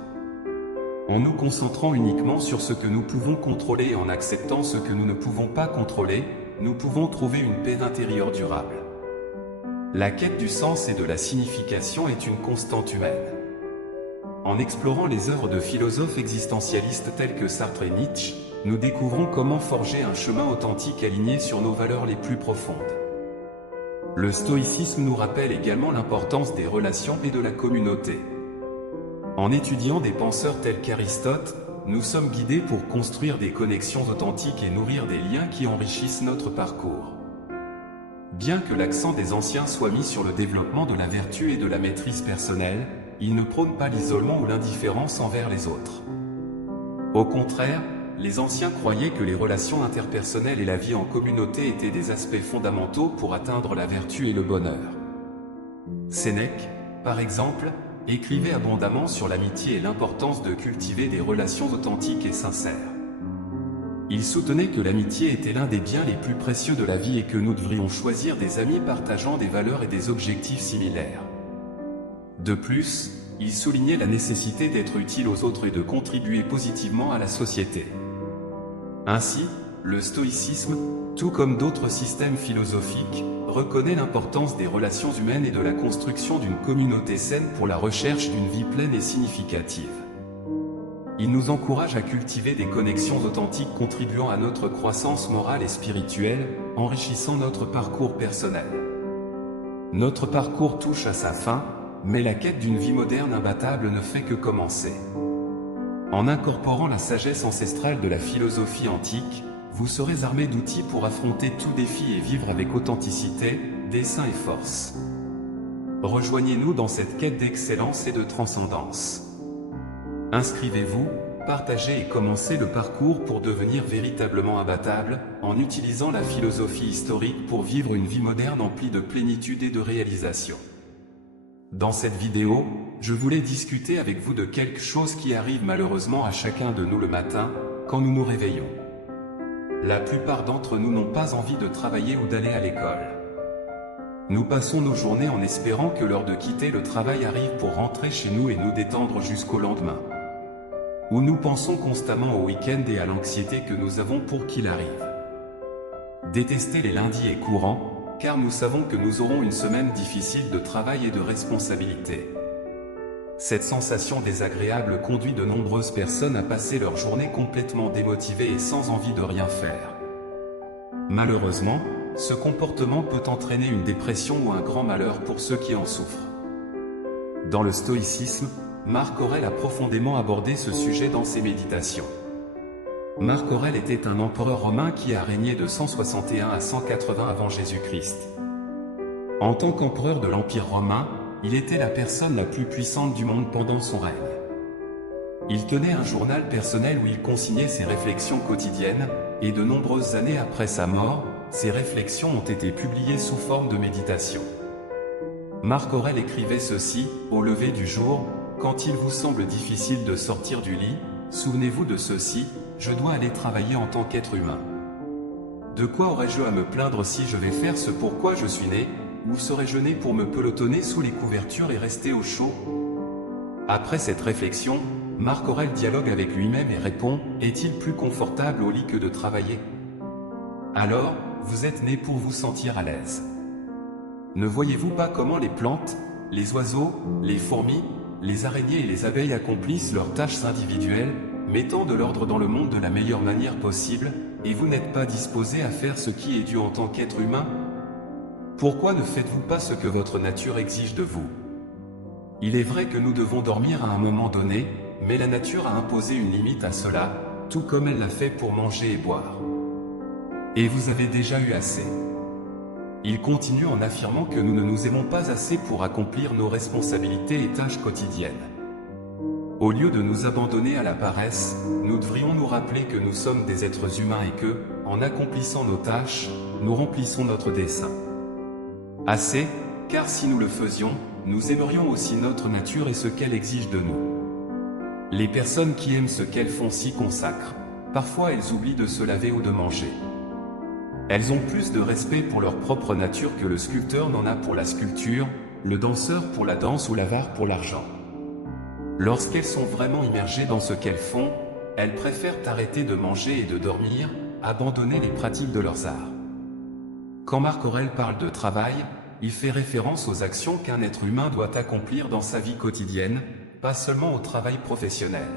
En nous concentrant uniquement sur ce que nous pouvons contrôler et en acceptant ce que nous ne pouvons pas contrôler, nous pouvons trouver une paix intérieure durable. La quête du sens et de la signification est une constante humaine. En explorant les œuvres de philosophes existentialistes tels que Sartre et Nietzsche, nous découvrons comment forger un chemin authentique aligné sur nos valeurs les plus profondes. Le stoïcisme nous rappelle également l'importance des relations et de la communauté. En étudiant des penseurs tels qu'Aristote, nous sommes guidés pour construire des connexions authentiques et nourrir des liens qui enrichissent notre parcours. Bien que l'accent des anciens soit mis sur le développement de la vertu et de la maîtrise personnelle, ils ne prônent pas l'isolement ou l'indifférence envers les autres. Au contraire, les anciens croyaient que les relations interpersonnelles et la vie en communauté étaient des aspects fondamentaux pour atteindre la vertu et le bonheur. Sénèque, par exemple, écrivait abondamment sur l'amitié et l'importance de cultiver des relations authentiques et sincères. Il soutenait que l'amitié était l'un des biens les plus précieux de la vie et que nous devrions choisir des amis partageant des valeurs et des objectifs similaires. De plus, il soulignait la nécessité d'être utile aux autres et de contribuer positivement à la société. Ainsi, le stoïcisme, tout comme d'autres systèmes philosophiques, reconnaît l'importance des relations humaines et de la construction d'une communauté saine pour la recherche d'une vie pleine et significative. Il nous encourage à cultiver des connexions authentiques contribuant à notre croissance morale et spirituelle, enrichissant notre parcours personnel. Notre parcours touche à sa fin, mais la quête d'une vie moderne imbattable ne fait que commencer. En incorporant la sagesse ancestrale de la philosophie antique, vous serez armé d'outils pour affronter tout défi et vivre avec authenticité, dessein et force. Rejoignez-nous dans cette quête d'excellence et de transcendance. Inscrivez-vous, partagez et commencez le parcours pour devenir véritablement imbattable, en utilisant la philosophie historique pour vivre une vie moderne emplie de plénitude et de réalisation. Dans cette vidéo, je voulais discuter avec vous de quelque chose qui arrive malheureusement à chacun de nous le matin, quand nous nous réveillons. La plupart d'entre nous n'ont pas envie de travailler ou d'aller à l'école. Nous passons nos journées en espérant que l'heure de quitter le travail arrive pour rentrer chez nous et nous détendre jusqu'au lendemain. Ou nous pensons constamment au week-end et à l'anxiété que nous avons pour qu'il arrive. Détester les lundis est courant, car nous savons que nous aurons une semaine difficile de travail et de responsabilité. Cette sensation désagréable conduit de nombreuses personnes à passer leur journée complètement démotivées et sans envie de rien faire. Malheureusement, ce comportement peut entraîner une dépression ou un grand malheur pour ceux qui en souffrent. Dans le stoïcisme, Marc Aurèle a profondément abordé ce sujet dans ses méditations. Marc Aurèle était un empereur romain qui a régné de 161 à 180 avant Jésus-Christ. En tant qu'empereur de l'Empire romain, il était la personne la plus puissante du monde pendant son règne. Il tenait un journal personnel où il consignait ses réflexions quotidiennes, et de nombreuses années après sa mort, ses réflexions ont été publiées sous forme de méditation. Marc Aurèle écrivait ceci: « Au lever du jour, quand il vous semble difficile de sortir du lit, souvenez-vous de ceci, je dois aller travailler en tant qu'être humain. De quoi aurais-je à me plaindre si je vais faire ce pourquoi je suis né, ou serais-je né pour me pelotonner sous les couvertures et rester au chaud ?» Après cette réflexion, Marc Aurèle dialogue avec lui-même et répond: « Est-il plus confortable au lit que de travailler ? Alors, vous êtes né pour vous sentir à l'aise. Ne voyez-vous pas comment les plantes, les oiseaux, les fourmis, les araignées et les abeilles accomplissent leurs tâches individuelles, mettant de l'ordre dans le monde de la meilleure manière possible, et vous n'êtes pas disposé à faire ce qui est dû en tant qu'être humain? Pourquoi ne faites-vous pas ce que votre nature exige de vous? Il est vrai que nous devons dormir à un moment donné, mais la nature a imposé une limite à cela, tout comme elle l'a fait pour manger et boire. Et vous avez déjà eu assez. » Il continue en affirmant que nous ne nous aimons pas assez pour accomplir nos responsabilités et tâches quotidiennes. Au lieu de nous abandonner à la paresse, nous devrions nous rappeler que nous sommes des êtres humains et que, en accomplissant nos tâches, nous remplissons notre dessein. Assez, car si nous le faisions, nous aimerions aussi notre nature et ce qu'elle exige de nous. Les personnes qui aiment ce qu'elles font s'y consacrent. Parfois elles oublient de se laver ou de manger. Elles ont plus de respect pour leur propre nature que le sculpteur n'en a pour la sculpture, le danseur pour la danse ou l'avare pour l'argent. Lorsqu'elles sont vraiment immergées dans ce qu'elles font, elles préfèrent arrêter de manger et de dormir, abandonner les pratiques de leurs arts. Quand Marc Aurèle parle de travail, il fait référence aux actions qu'un être humain doit accomplir dans sa vie quotidienne, pas seulement au travail professionnel.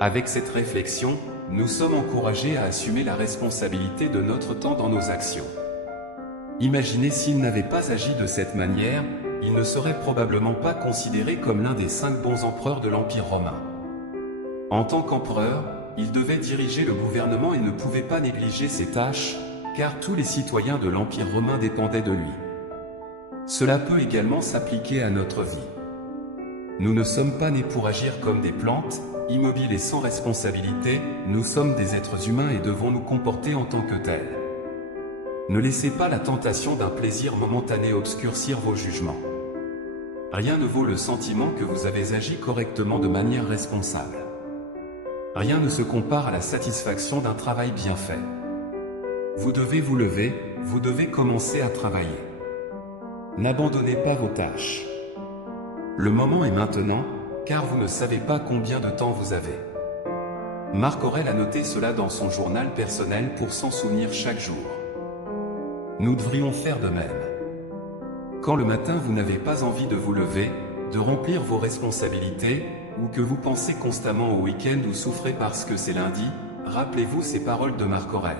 Avec cette réflexion, nous sommes encouragés à assumer la responsabilité de notre temps dans nos actions. Imaginez s'il n'avait pas agi de cette manière, il ne serait probablement pas considéré comme l'un des 5 bons empereurs de l'Empire romain. En tant qu'empereur, il devait diriger le gouvernement et ne pouvait pas négliger ses tâches, car tous les citoyens de l'Empire romain dépendaient de lui. Cela peut également s'appliquer à notre vie. Nous ne sommes pas nés pour agir comme des plantes, immobiles et sans responsabilité, nous sommes des êtres humains et devons nous comporter en tant que tels. Ne laissez pas la tentation d'un plaisir momentané obscurcir vos jugements. Rien ne vaut le sentiment que vous avez agi correctement de manière responsable. Rien ne se compare à la satisfaction d'un travail bien fait. Vous devez vous lever, vous devez commencer à travailler. N'abandonnez pas vos tâches. Le moment est maintenant, car vous ne savez pas combien de temps vous avez. Marc Aurèle a noté cela dans son journal personnel pour s'en souvenir chaque jour. Nous devrions faire de même. Quand le matin vous n'avez pas envie de vous lever, de remplir vos responsabilités, ou que vous pensez constamment au week-end ou souffrez parce que c'est lundi, rappelez-vous ces paroles de Marc Aurèle.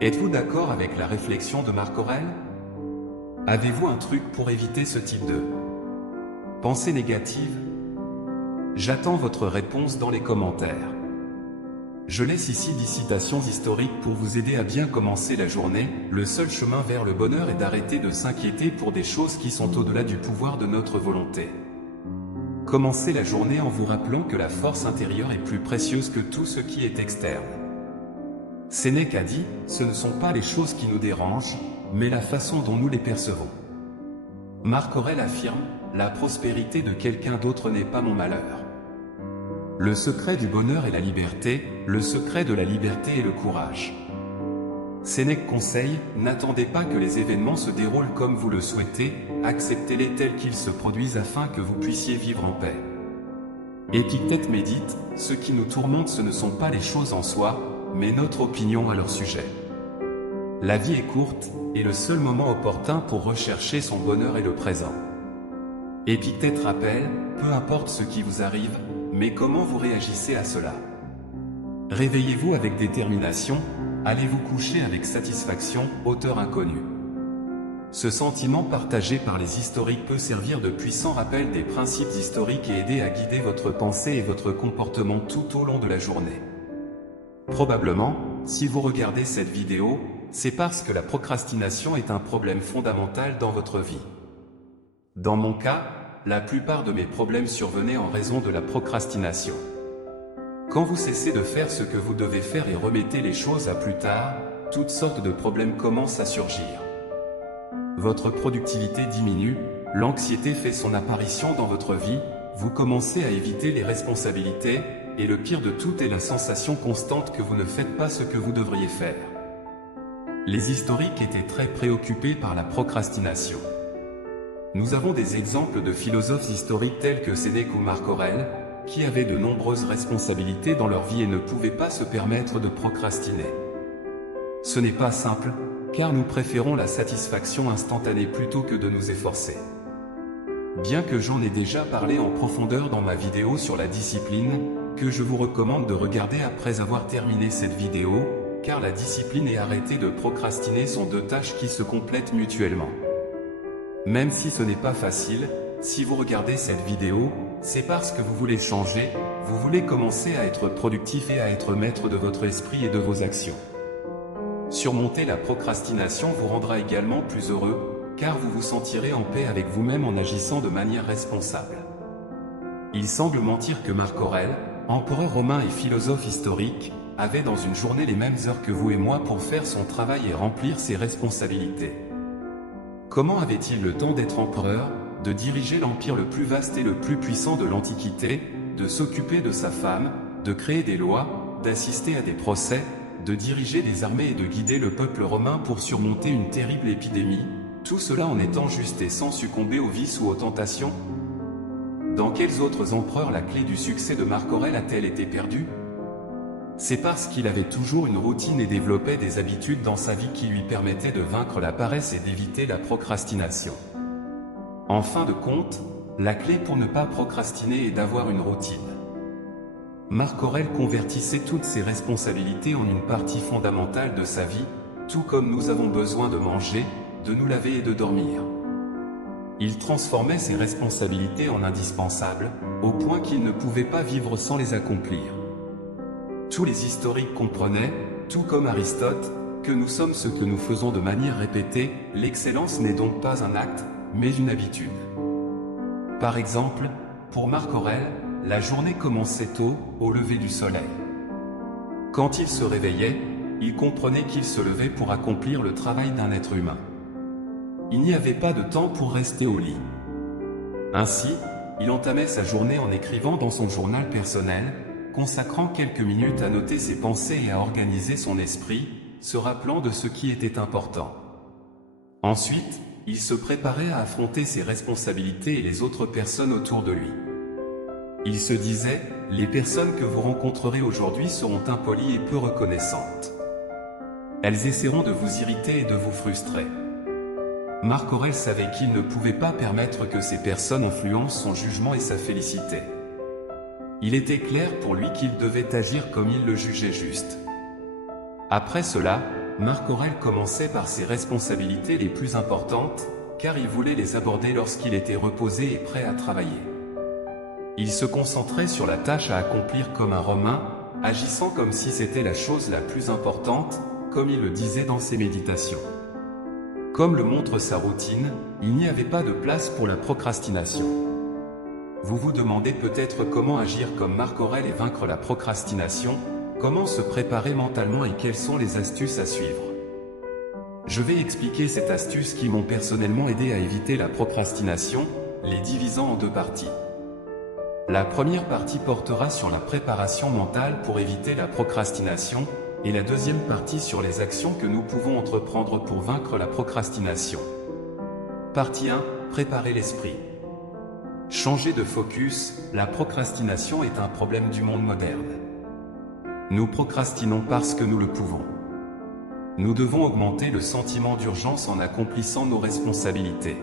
Êtes-vous d'accord avec la réflexion de Marc Aurèle? Avez-vous un truc pour éviter ce type de pensée négative? J'attends votre réponse dans les commentaires. Je laisse ici 10 citations historiques pour vous aider à bien commencer la journée. Le seul chemin vers le bonheur est d'arrêter de s'inquiéter pour des choses qui sont au-delà du pouvoir de notre volonté. Commencez la journée en vous rappelant que la force intérieure est plus précieuse que tout ce qui est externe. Sénèque a dit, ce ne sont pas les choses qui nous dérangent, mais la façon dont nous les percevons. Marc Aurèle affirme, la prospérité de quelqu'un d'autre n'est pas mon malheur. Le secret du bonheur est la liberté, le secret de la liberté est le courage. Sénèque conseille, n'attendez pas que les événements se déroulent comme vous le souhaitez, acceptez-les tels qu'ils se produisent afin que vous puissiez vivre en paix. Épictète médite, ce qui nous tourmente ce ne sont pas les choses en soi, mais notre opinion à leur sujet. La vie est courte, et le seul moment opportun pour rechercher son bonheur est le présent. Épictète rappelle, peu importe ce qui vous arrive, mais comment vous réagissez à cela. Réveillez-vous avec détermination, allez vous coucher avec satisfaction, auteur inconnu. Ce sentiment partagé par les historiques peut servir de puissant rappel des principes historiques et aider à guider votre pensée et votre comportement tout au long de la journée. Probablement, si vous regardez cette vidéo, c'est parce que la procrastination est un problème fondamental dans votre vie. Dans mon cas, la plupart de mes problèmes survenaient en raison de la procrastination. Quand vous cessez de faire ce que vous devez faire et remettez les choses à plus tard, toutes sortes de problèmes commencent à surgir. Votre productivité diminue, l'anxiété fait son apparition dans votre vie, vous commencez à éviter les responsabilités, et le pire de tout est la sensation constante que vous ne faites pas ce que vous devriez faire. Les historiques étaient très préoccupés par la procrastination. Nous avons des exemples de philosophes historiques tels que Sénèque ou Marc Aurèle, qui avaient de nombreuses responsabilités dans leur vie et ne pouvaient pas se permettre de procrastiner. Ce n'est pas simple, car nous préférons la satisfaction instantanée plutôt que de nous efforcer. Bien que j'en ai déjà parlé en profondeur dans ma vidéo sur la discipline, que je vous recommande de regarder après avoir terminé cette vidéo, car la discipline et arrêter de procrastiner sont deux tâches qui se complètent mutuellement. Même si ce n'est pas facile, si vous regardez cette vidéo, c'est parce que vous voulez changer, vous voulez commencer à être productif et à être maître de votre esprit et de vos actions. Surmonter la procrastination vous rendra également plus heureux, car vous vous sentirez en paix avec vous-même en agissant de manière responsable. Il semble mentir que Marc Aurèle, empereur romain et philosophe historique, avait dans une journée les mêmes heures que vous et moi pour faire son travail et remplir ses responsabilités. Comment avait-il le temps d'être empereur, de diriger l'empire le plus vaste et le plus puissant de l'Antiquité, de s'occuper de sa femme, de créer des lois, d'assister à des procès, de diriger des armées et de guider le peuple romain pour surmonter une terrible épidémie, tout cela en étant juste et sans succomber aux vices ou aux tentations? Dans quels autres empereurs la clé du succès de Marc Aurèle a-t-elle été perdue? C'est parce qu'il avait toujours une routine et développait des habitudes dans sa vie qui lui permettaient de vaincre la paresse et d'éviter la procrastination. En fin de compte, la clé pour ne pas procrastiner est d'avoir une routine. Marc Aurèle convertissait toutes ses responsabilités en une partie fondamentale de sa vie, tout comme nous avons besoin de manger, de nous laver et de dormir. Il transformait ses responsabilités en indispensables, au point qu'il ne pouvait pas vivre sans les accomplir. Tous les historiques comprenaient, tout comme Aristote, que nous sommes ce que nous faisons de manière répétée, l'excellence n'est donc pas un acte, mais une habitude. Par exemple, pour Marc Aurèle, la journée commençait tôt, au lever du soleil. Quand il se réveillait, il comprenait qu'il se levait pour accomplir le travail d'un être humain. Il n'y avait pas de temps pour rester au lit. Ainsi, il entamait sa journée en écrivant dans son journal personnel, consacrant quelques minutes à noter ses pensées et à organiser son esprit, se rappelant de ce qui était important. Ensuite, il se préparait à affronter ses responsabilités et les autres personnes autour de lui. Il se disait, les personnes que vous rencontrerez aujourd'hui seront impolies et peu reconnaissantes. Elles essaieront de vous irriter et de vous frustrer. Marc Aurèle savait qu'il ne pouvait pas permettre que ces personnes influencent son jugement et sa félicité. Il était clair pour lui qu'il devait agir comme il le jugeait juste. Après cela, Marc Aurèle commençait par ses responsabilités les plus importantes, car il voulait les aborder lorsqu'il était reposé et prêt à travailler. Il se concentrait sur la tâche à accomplir comme un Romain, agissant comme si c'était la chose la plus importante, comme il le disait dans ses méditations. Comme le montre sa routine, il n'y avait pas de place pour la procrastination. Vous vous demandez peut-être comment agir comme Marc Aurèle et vaincre la procrastination, comment se préparer mentalement et quelles sont les astuces à suivre. Je vais expliquer cette astuce qui m'ont personnellement aidé à éviter la procrastination, les divisant en deux parties. La première partie portera sur la préparation mentale pour éviter la procrastination, et la deuxième partie sur les actions que nous pouvons entreprendre pour vaincre la procrastination. Partie 1, préparer l'esprit. Changer de focus, la procrastination est un problème du monde moderne. Nous procrastinons parce que nous le pouvons. Nous devons augmenter le sentiment d'urgence en accomplissant nos responsabilités.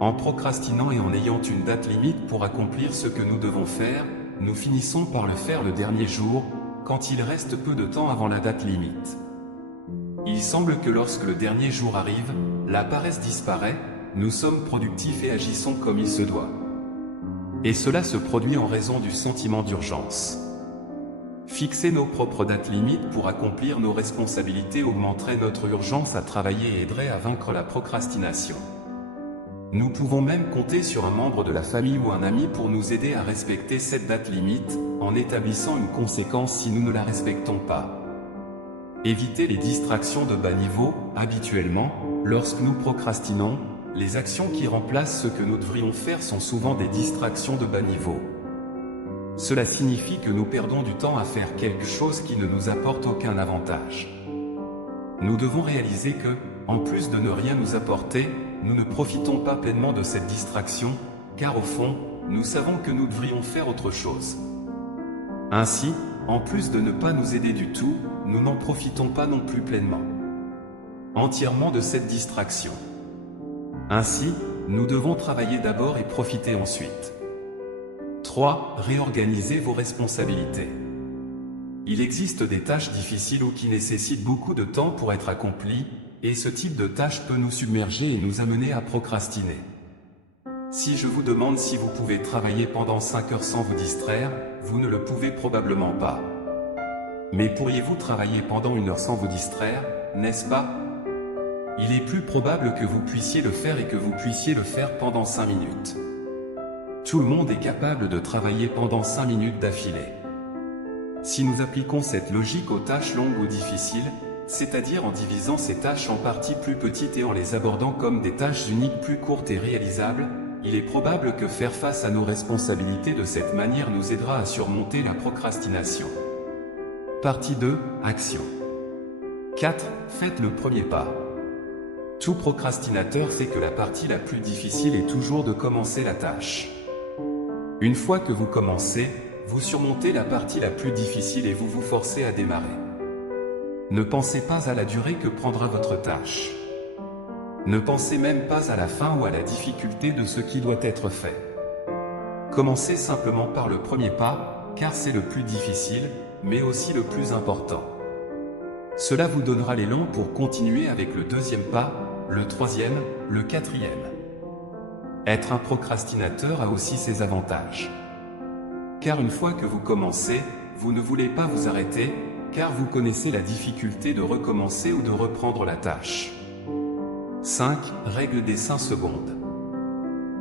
En procrastinant et en ayant une date limite pour accomplir ce que nous devons faire, nous finissons par le faire le dernier jour, quand il reste peu de temps avant la date limite. Il semble que lorsque le dernier jour arrive, la paresse disparaît, nous sommes productifs et agissons comme il se doit. Et cela se produit en raison du sentiment d'urgence. Fixer nos propres dates limites pour accomplir nos responsabilités augmenterait notre urgence à travailler et aiderait à vaincre la procrastination. Nous pouvons même compter sur un membre de la famille ou un ami pour nous aider à respecter cette date limite, en établissant une conséquence si nous ne la respectons pas. Évitez les distractions de bas niveau. Habituellement, lorsque nous procrastinons, les actions qui remplacent ce que nous devrions faire sont souvent des distractions de bas niveau. Cela signifie que nous perdons du temps à faire quelque chose qui ne nous apporte aucun avantage. Nous devons réaliser que, en plus de ne rien nous apporter, nous ne profitons pas pleinement de cette distraction, car au fond, nous savons que nous devrions faire autre chose. Ainsi, en plus de ne pas nous aider du tout, nous n'en profitons pas non plus pleinement, entièrement de cette distraction. Ainsi, nous devons travailler d'abord et profiter ensuite. 3. Réorganisez vos responsabilités. Il existe des tâches difficiles ou qui nécessitent beaucoup de temps pour être accomplies, et ce type de tâche peut nous submerger et nous amener à procrastiner. Si je vous demande si vous pouvez travailler pendant 5 heures sans vous distraire, vous ne le pouvez probablement pas. Mais pourriez-vous travailler pendant 1 heure sans vous distraire, n'est-ce pas? Il est plus probable que vous puissiez le faire et que vous puissiez le faire pendant 5 minutes. Tout le monde est capable de travailler pendant 5 minutes d'affilée. Si nous appliquons cette logique aux tâches longues ou difficiles, c'est-à-dire en divisant ces tâches en parties plus petites et en les abordant comme des tâches uniques plus courtes et réalisables, il est probable que faire face à nos responsabilités de cette manière nous aidera à surmonter la procrastination. Partie 2. Action. 4. Faites le premier pas. Tout procrastinateur sait que la partie la plus difficile est toujours de commencer la tâche. Une fois que vous commencez, vous surmontez la partie la plus difficile et vous vous forcez à démarrer. Ne pensez pas à la durée que prendra votre tâche. Ne pensez même pas à la fin ou à la difficulté de ce qui doit être fait. Commencez simplement par le premier pas, car c'est le plus difficile, mais aussi le plus important. Cela vous donnera l'élan pour continuer avec le deuxième pas, le troisième, le quatrième. Être un procrastinateur a aussi ses avantages. Car une fois que vous commencez, vous ne voulez pas vous arrêter, car vous connaissez la difficulté de recommencer ou de reprendre la tâche. 5. Règle des 5 secondes.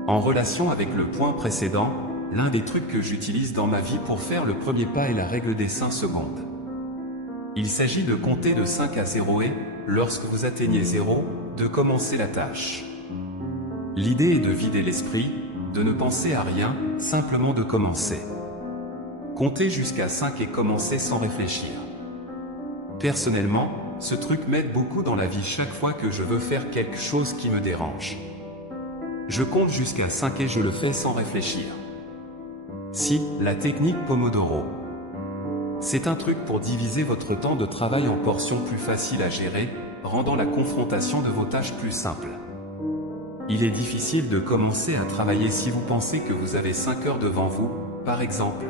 En relation avec le point précédent, l'un des trucs que j'utilise dans ma vie pour faire le premier pas est la règle des 5 secondes. Il s'agit de compter de 5 à 0 et, lorsque vous atteignez 0, de commencer la tâche. L'idée est de vider l'esprit, de ne penser à rien, simplement de commencer. Comptez jusqu'à 5 et commencez sans réfléchir. Personnellement, ce truc m'aide beaucoup dans la vie chaque fois que je veux faire quelque chose qui me dérange. Je compte jusqu'à 5 et je le fais sans réfléchir. Si, la technique Pomodoro. C'est un truc pour diviser votre temps de travail en portions plus faciles à gérer, rendant la confrontation de vos tâches plus simple. Il est difficile de commencer à travailler si vous pensez que vous avez 5 heures devant vous, par exemple.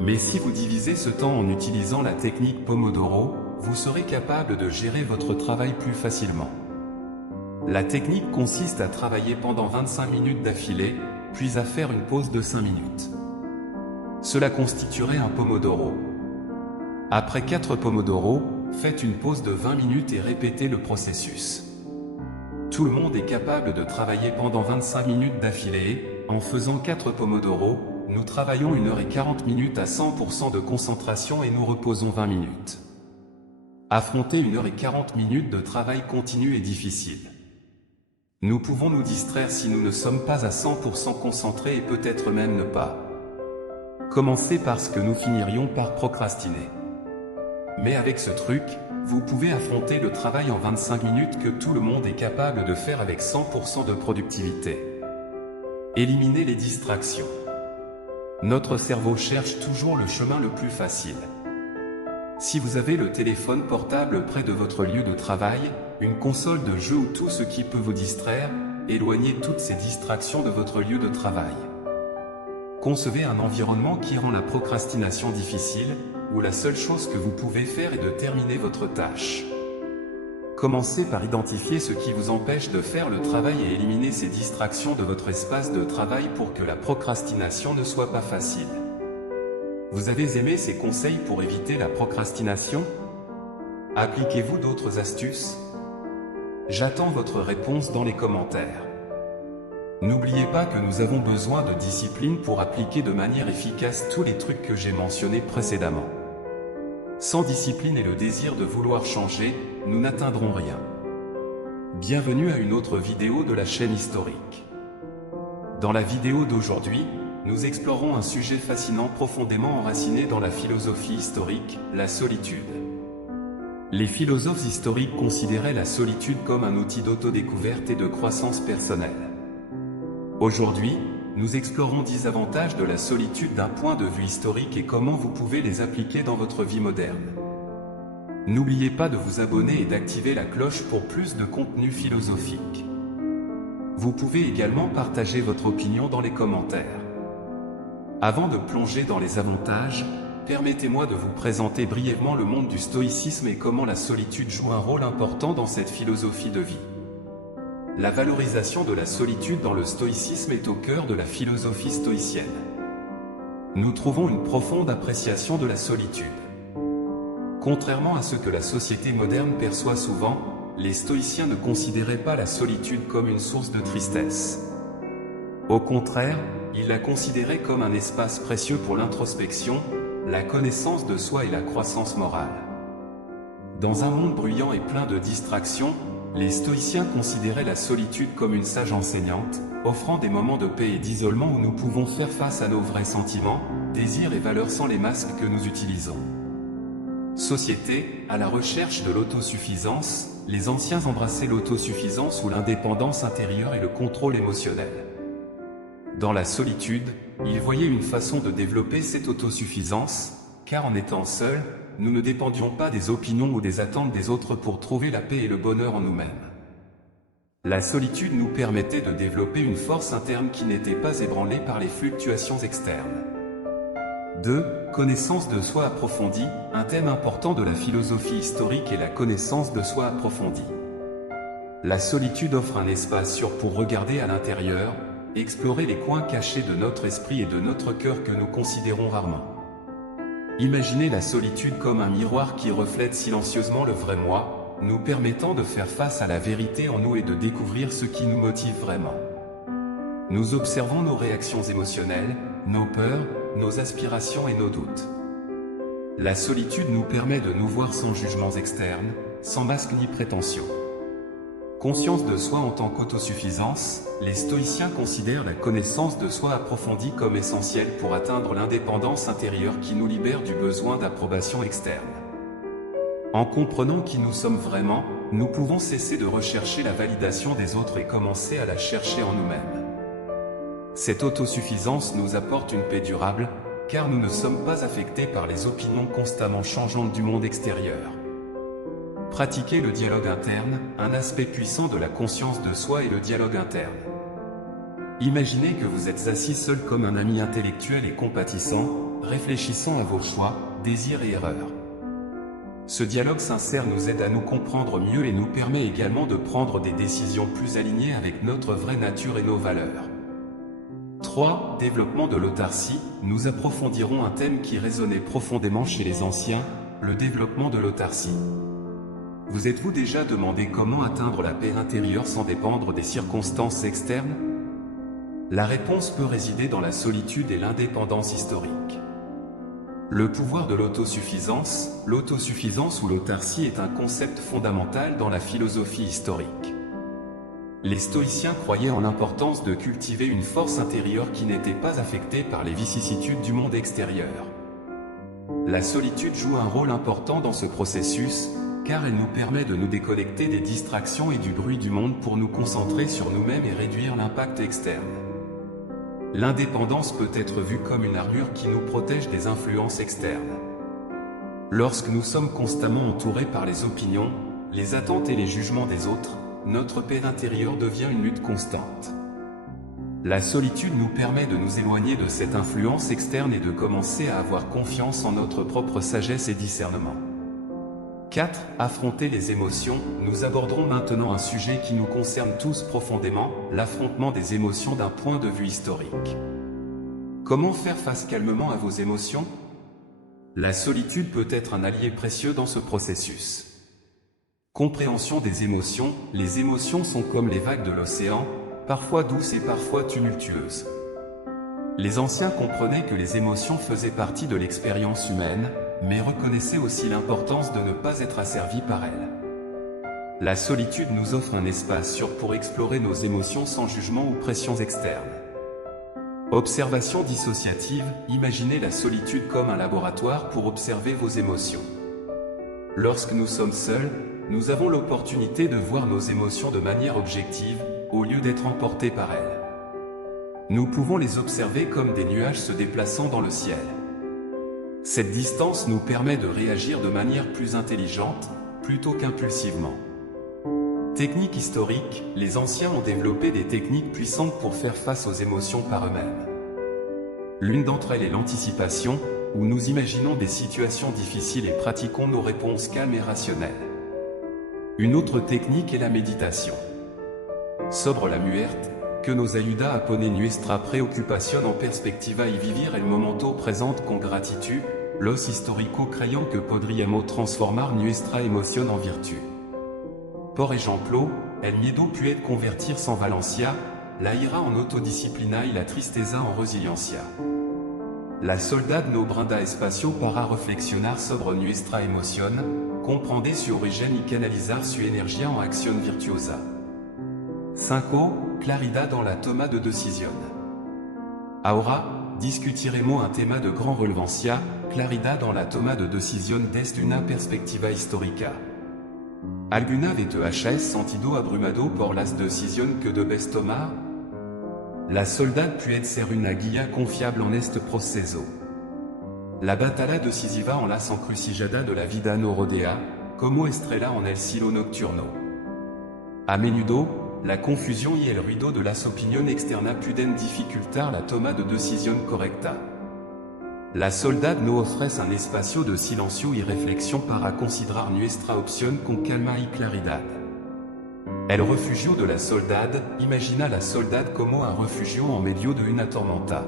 Mais si vous divisez ce temps en utilisant la technique Pomodoro, vous serez capable de gérer votre travail plus facilement. La technique consiste à travailler pendant 25 minutes d'affilée, puis à faire une pause de 5 minutes. Cela constituerait un Pomodoro. Après 4 Pomodoro, faites une pause de 20 minutes et répétez le processus. Tout le monde est capable de travailler pendant 25 minutes d'affilée. En faisant 4 Pomodoro, nous travaillons 1 heure et 40 minutes à 100% de concentration et nous reposons 20 minutes. Affronter 1 heure et 40 minutes de travail continu est difficile. Nous pouvons nous distraire si nous ne sommes pas à 100% concentrés et peut-être même ne pas commencer parce que nous finirions par procrastiner. Mais avec ce truc, vous pouvez affronter le travail en 25 minutes que tout le monde est capable de faire avec 100% de productivité. Éliminez les distractions. Notre cerveau cherche toujours le chemin le plus facile. Si vous avez le téléphone portable près de votre lieu de travail, une console de jeu ou tout ce qui peut vous distraire, éloignez toutes ces distractions de votre lieu de travail. Concevez un environnement qui rend la procrastination difficile, où la seule chose que vous pouvez faire est de terminer votre tâche. Commencez par identifier ce qui vous empêche de faire le travail et éliminer ces distractions de votre espace de travail pour que la procrastination ne soit pas facile. Vous avez aimé ces conseils pour éviter la procrastination? Appliquez-vous d'autres astuces? J'attends votre réponse dans les commentaires. N'oubliez pas que nous avons besoin de discipline pour appliquer de manière efficace tous les trucs que j'ai mentionnés précédemment. Sans discipline et le désir de vouloir changer, nous n'atteindrons rien. Bienvenue à une autre vidéo de la chaîne historique. Dans la vidéo d'aujourd'hui, nous explorons un sujet fascinant profondément enraciné dans la philosophie historique, la solitude. Les philosophes historiques considéraient la solitude comme un outil d'autodécouverte et de croissance personnelle. Aujourd'hui, nous explorons 10 avantages de la solitude d'un point de vue historique et comment vous pouvez les appliquer dans votre vie moderne. N'oubliez pas de vous abonner et d'activer la cloche pour plus de contenu philosophique. Vous pouvez également partager votre opinion dans les commentaires. Avant de plonger dans les avantages, permettez-moi de vous présenter brièvement le monde du stoïcisme et comment la solitude joue un rôle important dans cette philosophie de vie. La valorisation de la solitude dans le stoïcisme est au cœur de la philosophie stoïcienne. Nous trouvons une profonde appréciation de la solitude. Contrairement à ce que la société moderne perçoit souvent, les stoïciens ne considéraient pas la solitude comme une source de tristesse. Au contraire, ils la considéraient comme un espace précieux pour l'introspection, la connaissance de soi et la croissance morale. Dans un monde bruyant et plein de distractions, les stoïciens considéraient la solitude comme une sage enseignante, offrant des moments de paix et d'isolement où nous pouvons faire face à nos vrais sentiments, désirs et valeurs sans les masques que nous utilisons. Société, à la recherche de l'autosuffisance, les anciens embrassaient l'autosuffisance ou l'indépendance intérieure et le contrôle émotionnel. Dans la solitude, ils voyaient une façon de développer cette autosuffisance, car en étant seuls, nous ne dépendions pas des opinions ou des attentes des autres pour trouver la paix et le bonheur en nous-mêmes. La solitude nous permettait de développer une force interne qui n'était pas ébranlée par les fluctuations externes. 2. Connaissance de soi approfondie. Un thème important de la philosophie historique est la connaissance de soi approfondie. La solitude offre un espace sûr pour regarder à l'intérieur, explorer les coins cachés de notre esprit et de notre cœur que nous considérons rarement. Imaginez la solitude comme un miroir qui reflète silencieusement le vrai moi, nous permettant de faire face à la vérité en nous et de découvrir ce qui nous motive vraiment. Nous observons nos réactions émotionnelles, nos peurs, nos aspirations et nos doutes. La solitude nous permet de nous voir sans jugements externes, sans masque ni prétention. Conscience de soi en tant qu'autosuffisance, les stoïciens considèrent la connaissance de soi approfondie comme essentielle pour atteindre l'indépendance intérieure qui nous libère du besoin d'approbation externe. En comprenant qui nous sommes vraiment, nous pouvons cesser de rechercher la validation des autres et commencer à la chercher en nous-mêmes. Cette autosuffisance nous apporte une paix durable, car nous ne sommes pas affectés par les opinions constamment changeantes du monde extérieur. Pratiquer le dialogue interne, un aspect puissant de la conscience de soi est le dialogue interne. Imaginez que vous êtes assis seul comme un ami intellectuel et compatissant, réfléchissant à vos choix, désirs et erreurs. Ce dialogue sincère nous aide à nous comprendre mieux et nous permet également de prendre des décisions plus alignées avec notre vraie nature et nos valeurs. 3. Développement de l'autarcie. Nous approfondirons un thème qui résonnait profondément chez les anciens, le développement de l'autarcie. Vous êtes-vous déjà demandé comment atteindre la paix intérieure sans dépendre des circonstances externes? La réponse peut résider dans la solitude et l'indépendance historique. Le pouvoir de l'autosuffisance ou l'autarcie est un concept fondamental dans la philosophie historique. Les stoïciens croyaient en l'importance de cultiver une force intérieure qui n'était pas affectée par les vicissitudes du monde extérieur. La solitude joue un rôle important dans ce processus, car elle nous permet de nous déconnecter des distractions et du bruit du monde pour nous concentrer sur nous-mêmes et réduire l'impact externe. L'indépendance peut être vue comme une armure qui nous protège des influences externes. Lorsque nous sommes constamment entourés par les opinions, les attentes et les jugements des autres, notre paix intérieure devient une lutte constante. La solitude nous permet de nous éloigner de cette influence externe et de commencer à avoir confiance en notre propre sagesse et discernement. 4. Affronter les émotions. Nous aborderons maintenant un sujet qui nous concerne tous profondément, l'affrontement des émotions d'un point de vue historique. Comment faire face calmement à vos émotions? La solitude peut être un allié précieux dans ce processus. Compréhension des émotions. Les émotions sont comme les vagues de l'océan, parfois douces et parfois tumultueuses. Les anciens comprenaient que les émotions faisaient partie de l'expérience humaine, mais reconnaissaient aussi l'importance de ne pas être asservis par elles. La solitude nous offre un espace sûr pour explorer nos émotions sans jugement ou pressions externes. Observation dissociative, imaginez la solitude comme un laboratoire pour observer vos émotions. Lorsque nous sommes seuls, nous avons l'opportunité de voir nos émotions de manière objective, au lieu d'être emportés par elles. Nous pouvons les observer comme des nuages se déplaçant dans le ciel. Cette distance nous permet de réagir de manière plus intelligente, plutôt qu'impulsivement. Technique historique, les anciens ont développé des techniques puissantes pour faire face aux émotions par eux-mêmes. L'une d'entre elles est l'anticipation, où nous imaginons des situations difficiles et pratiquons nos réponses calmes et rationnelles. Une autre technique est la méditation. Sobre la muerte, que nos ayuda a pone nuestra preocupación en perspectiva y vivir el momento presente con gratitud, los histórico creyó que podríamos transformar nuestra emoción en virtu. Por ejemplo, el miedo puede convertirse en valencia, la ira en autodisciplina y la tristeza en resiliencia. La soldad no brinda espacio para reflexionar sobre nuestra emoción, comprender su origen y canalizar su energía en acción virtuosa. 5. Claridad dans la toma de decisión. Ahora, discutiremos un tema de gran relevancia, claridad dans la toma de decisión desde una perspectiva histórica. ¿Alguna vez te has sentido abrumado por las decisiones que debes tomar? La soldad puede ser una guía confiable en este proceso. La batalla decisiva en las encrucijadas de la vida nos rodea, como estrella en el cielo nocturno. A menudo, la confusion y el ruido de las opinión externa pueden dificultar la toma de decisión correcta. La soldad nos ofrece un espacio de silencio y reflexión para considerar nuestra opción con calma y claridad. El refugio de la soldad, imagina la soldad como un refugio en medio de una tormenta.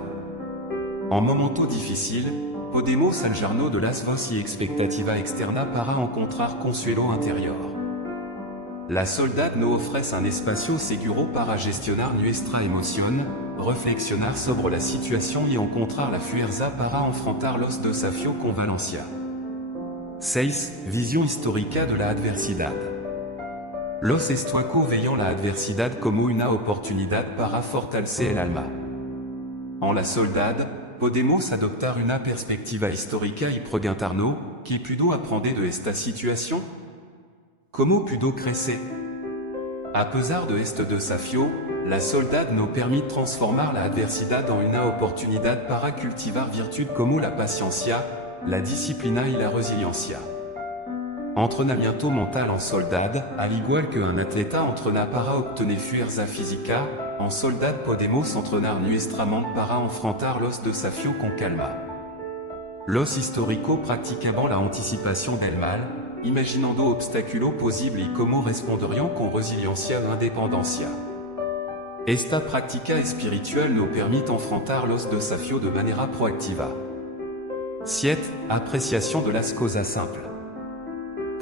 En momento difícil, podemos salvarnos de las voces y expectativa externa para encontrar consuelo interior. La soldad nos ofrece un espacio seguro para gestionar nuestra emoción, reflexionar sobre la situación y encontrar la fuerza para enfrentar los desafíos con valencia. 6. Vision histórica de la adversidad. Los estoicos veían la adversidad como una oportunidad para fortalecer el alma. En la soldad, podemos adoptar una perspectiva histórica y preguntarnos, ¿qué pudo aprender de esta situación? ¿Cómo pudo crecer? A pesar de este desafío, la soldad nos permite transformar la adversidad en una oportunidad para cultivar virtud como la paciencia, la disciplina y la resiliencia. Entrenamiento mental en soldad, al igual que un atleta entrena para obtener fuerza física, en soldad podemos entrenar nuestra mente para enfrentar los desafíos con calma. Los históricos practicaban la anticipación del mal, imaginando obstáculos posibles y cómo responderían con resiliencia e independencia. Esta práctica espiritual nos permite enfrentar los desafíos de manera proactiva. 7. Apreciación de las cosas simples.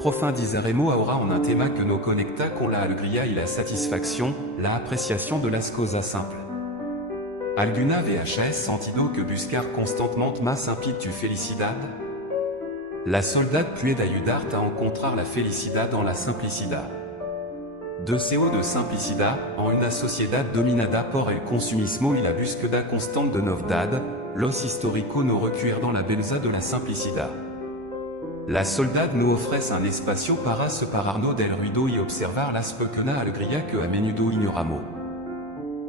Profundizaremos ahora en un tema que nos conecta con la alegría y la satisfacción, la apreciación de las cosas simples. ¿Alguna vez has sentido que buscar constantemente más impide tu felicidad? La soldad puede ayudarte a encontrar la felicidad dans la simplicidad. Deseo de simplicidad, en una sociedad dominada por el consumismo y la búsqueda constante de novedad, los históricos nos recuerdan la belleza de la simplicidad. La soldad nos ofrece un espacio para separarnos del ruido y observar las pequeñas alegrías que a menudo ignoramos.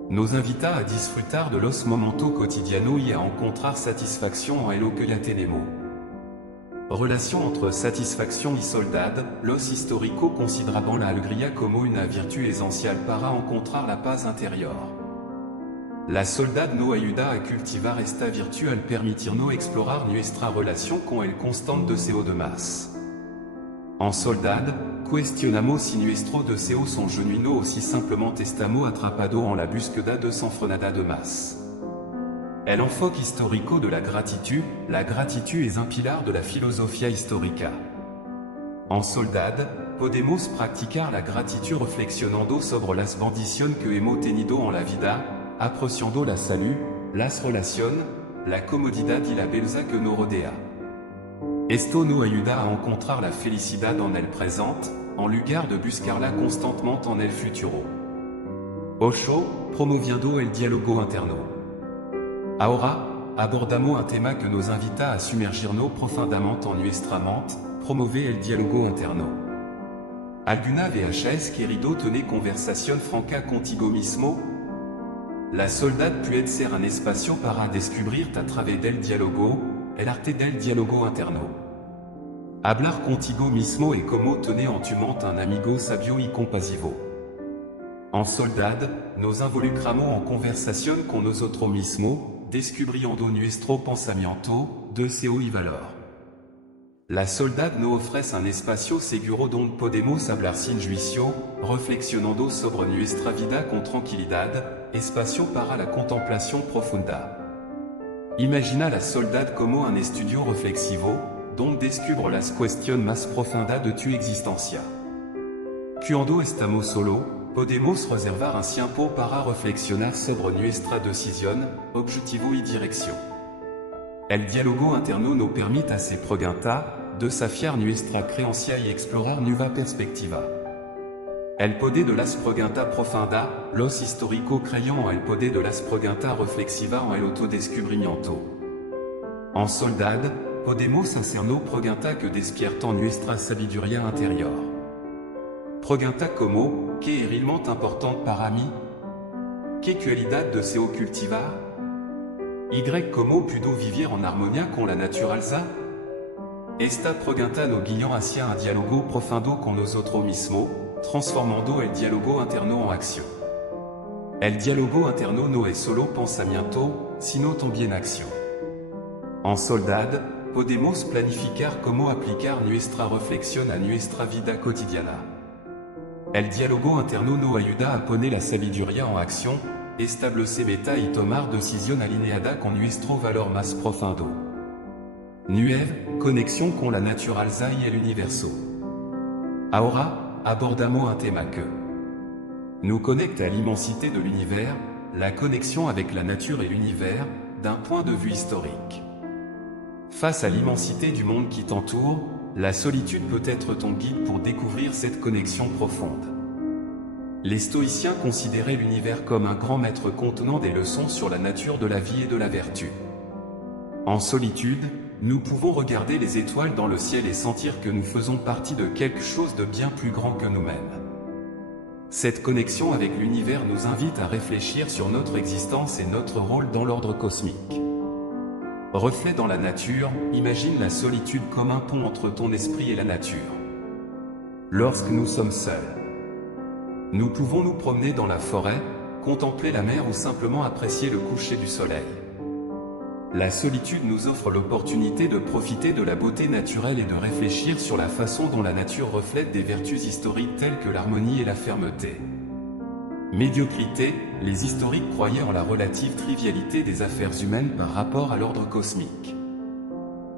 Nos invita a disfrutar de los momentos cotidianos y a encontrar satisfacción en lo que ya tenemos. Relation entre satisfaction y soldad, los históricos consideraban la alegría como una virtud esencial para encontrar la paz interior. La soldad nos ayuda a cultivar esta virtud al permitirnos explorar nuestra relación con el constante deseo de más. En soldad, cuestionamos si nuestros deseos son genuinos o si simplement estamos atrapados en la búsqueda desenfrenada de más. El enfoque histórico de la gratitud es un pilar de la filosofía histórica. En soldade, podemos practicar la gratitud reflexionando sobre las bendiciones que hemos tenido en la vida, apreciando la salud, las relaciones, la comodidad y la belleza que nos rodea. Esto nos ayuda a encontrar la felicidad en el presente, en lugar de buscarla constantemente en el futuro. 8. Promoviendo el diálogo interno. Ahora, abordamos un tema que nos invita a sumergirnos profundamente en nuestra mente, promover el diálogo interno. ¿Alguna vez querido tener conversación franca contigo mismo? La soldad puede ser un espacio para descubrirte a través del diálogo, el arte del diálogo interno. Hablar contigo mismo es como tener en tu mente un amigo sabio y compasivo. En soldad, nos involucramos en conversación con nosotros mismos, descubriendo nuestro pensamiento, deseo y valor. La soldad nos ofrece un espacio seguro donde podemos hablar sin juicio, reflexionando sobre nuestra vida con tranquilidad, espacio para la contemplación profunda. Imagina la soldad como un estudio reflexivo, donde descubre las cuestiones más profundas de tu existencia. Cuando estamos solo, podemos reservar un tiempo para reflexionar sobre nuestra decisión, objetivo y dirección. El diálogo interno nos permite hacer preguntas, desafiar nuestra creencia y explorar nueva perspectiva. El poder de las preguntas profundas, los históricos creyen en el poder de las preguntas reflexivas en el autodescubrimiento. En soldad, podemos hacernos preguntas que despiertan nuestra sabiduría interior. Preguntas como, ¿qué es realmente importante para mí? ¿Qué cualidad deseo cultivar? ¿Y cómo puedo vivir en armonía con la naturaleza? Esta pregunta nos guían hacia un diálogo profundo con nosotros mismos, transformando el diálogo interno en acción. El diálogo interno no es solo pensamiento, sino también acción. En soldad, podemos planificar cómo aplicar nuestra reflexión a nuestra vida cotidiana. El diálogo interno nos ayuda a poner la sabiduría en acción, establecer metas y tomar decisiones alineadas con nuestro valor más profundo. 9. Conexión con la naturaleza y el universo. Ahora, abordamos un tema que nous connecte à l'immensité de l'univers, la connexion avec la nature et l'univers, d'un point de vue historique. Face à l'immensité du monde qui t'entoure, la solitude peut être ton guide pour découvrir cette connexion profonde. Les stoïciens considéraient l'univers comme un grand maître contenant des leçons sur la nature de la vie et de la vertu. En solitude, nous pouvons regarder les étoiles dans le ciel et sentir que nous faisons partie de quelque chose de bien plus grand que nous-mêmes. Cette connexion avec l'univers nous invite à réfléchir sur notre existence et notre rôle dans l'ordre cosmique. Reflet dans la nature, imagine la solitude comme un pont entre ton esprit et la nature. Lorsque nous sommes seuls, nous pouvons nous promener dans la forêt, contempler la mer ou simplement apprécier le coucher du soleil. La solitude nous offre l'opportunité de profiter de la beauté naturelle et de réfléchir sur la façon dont la nature reflète des vertus historiques telles que l'harmonie et la fermeté. Médiocrité, les historiques croyaient en la relative trivialité des affaires humaines par rapport à l'ordre cosmique.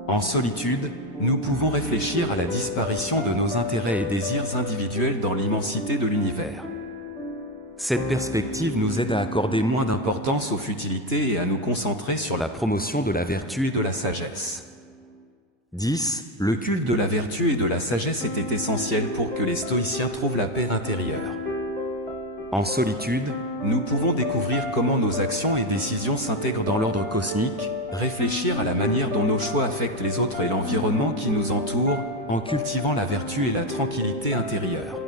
En solitude, nous pouvons réfléchir à la disparition de nos intérêts et désirs individuels dans l'immensité de l'univers. Cette perspective nous aide à accorder moins d'importance aux futilités et à nous concentrer sur la promotion de la vertu et de la sagesse. 10. Le culte de la vertu et de la sagesse était essentiel pour que les stoïciens trouvent la paix intérieure. En solitude, nous pouvons découvrir comment nos actions et décisions s'intègrent dans l'ordre cosmique, réfléchir à la manière dont nos choix affectent les autres et l'environnement qui nous entoure, en cultivant la vertu et la tranquillité intérieure.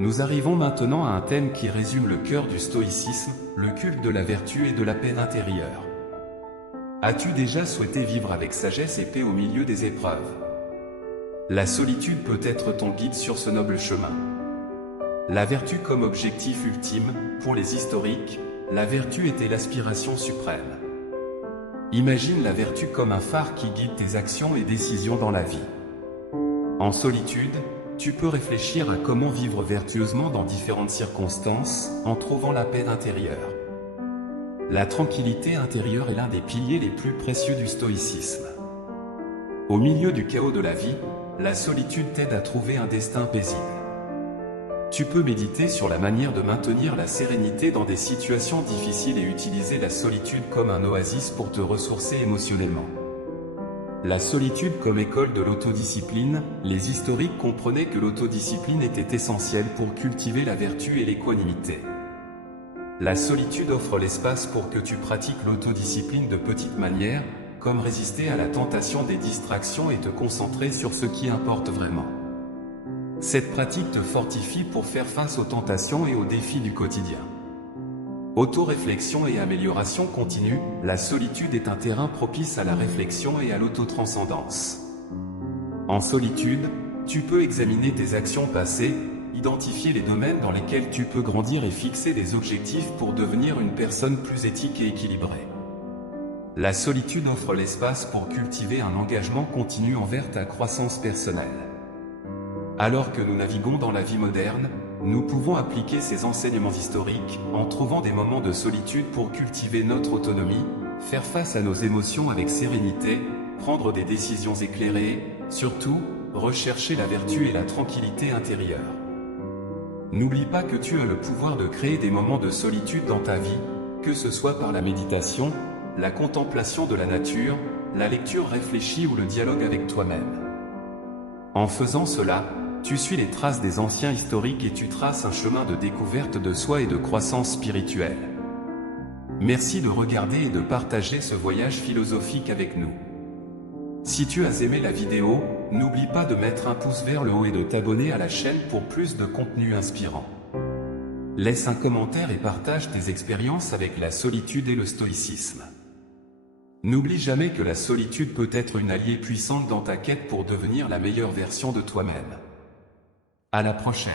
Nous arrivons maintenant à un thème qui résume le cœur du stoïcisme, le culte de la vertu et de la paix intérieure. As-tu déjà souhaité vivre avec sagesse et paix au milieu des épreuves? La solitude peut être ton guide sur ce noble chemin. La vertu comme objectif ultime, pour les historiques, la vertu était l'aspiration suprême. Imagine la vertu comme un phare qui guide tes actions et décisions dans la vie. En solitude, tu peux réfléchir à comment vivre vertueusement dans différentes circonstances, en trouvant la paix intérieure. La tranquillité intérieure est l'un des piliers les plus précieux du stoïcisme. Au milieu du chaos de la vie, la solitude t'aide à trouver un destin paisible. Tu peux méditer sur la manière de maintenir la sérénité dans des situations difficiles et utiliser la solitude comme un oasis pour te ressourcer émotionnellement. La solitude comme école de l'autodiscipline, les historiques comprenaient que l'autodiscipline était essentielle pour cultiver la vertu et l'équanimité. La solitude offre l'espace pour que tu pratiques l'autodiscipline de petites manières, comme résister à la tentation des distractions et te concentrer sur ce qui importe vraiment. Cette pratique te fortifie pour faire face aux tentations et aux défis du quotidien. Autoréflexion et amélioration continue, la solitude est un terrain propice à la réflexion et à l'autotranscendance. En solitude, tu peux examiner tes actions passées, identifier les domaines dans lesquels tu peux grandir et fixer des objectifs pour devenir une personne plus éthique et équilibrée. La solitude offre l'espace pour cultiver un engagement continu envers ta croissance personnelle. Alors que nous naviguons dans la vie moderne, nous pouvons appliquer ces enseignements historiques en trouvant des moments de solitude pour cultiver notre autonomie, faire face à nos émotions avec sérénité, prendre des décisions éclairées, surtout, rechercher la vertu et la tranquillité intérieure. N'oublie pas que tu as le pouvoir de créer des moments de solitude dans ta vie, que ce soit par la méditation, la contemplation de la nature, la lecture réfléchie ou le dialogue avec toi-même. En faisant cela, tu suis les traces des anciens historiques et tu traces un chemin de découverte de soi et de croissance spirituelle. Merci de regarder et de partager ce voyage philosophique avec nous. Si tu as aimé la vidéo, n'oublie pas de mettre un pouce vers le haut et de t'abonner à la chaîne pour plus de contenu inspirant. Laisse un commentaire et partage tes expériences avec la solitude et le stoïcisme. N'oublie jamais que la solitude peut être une alliée puissante dans ta quête pour devenir la meilleure version de toi-même. À la prochaine.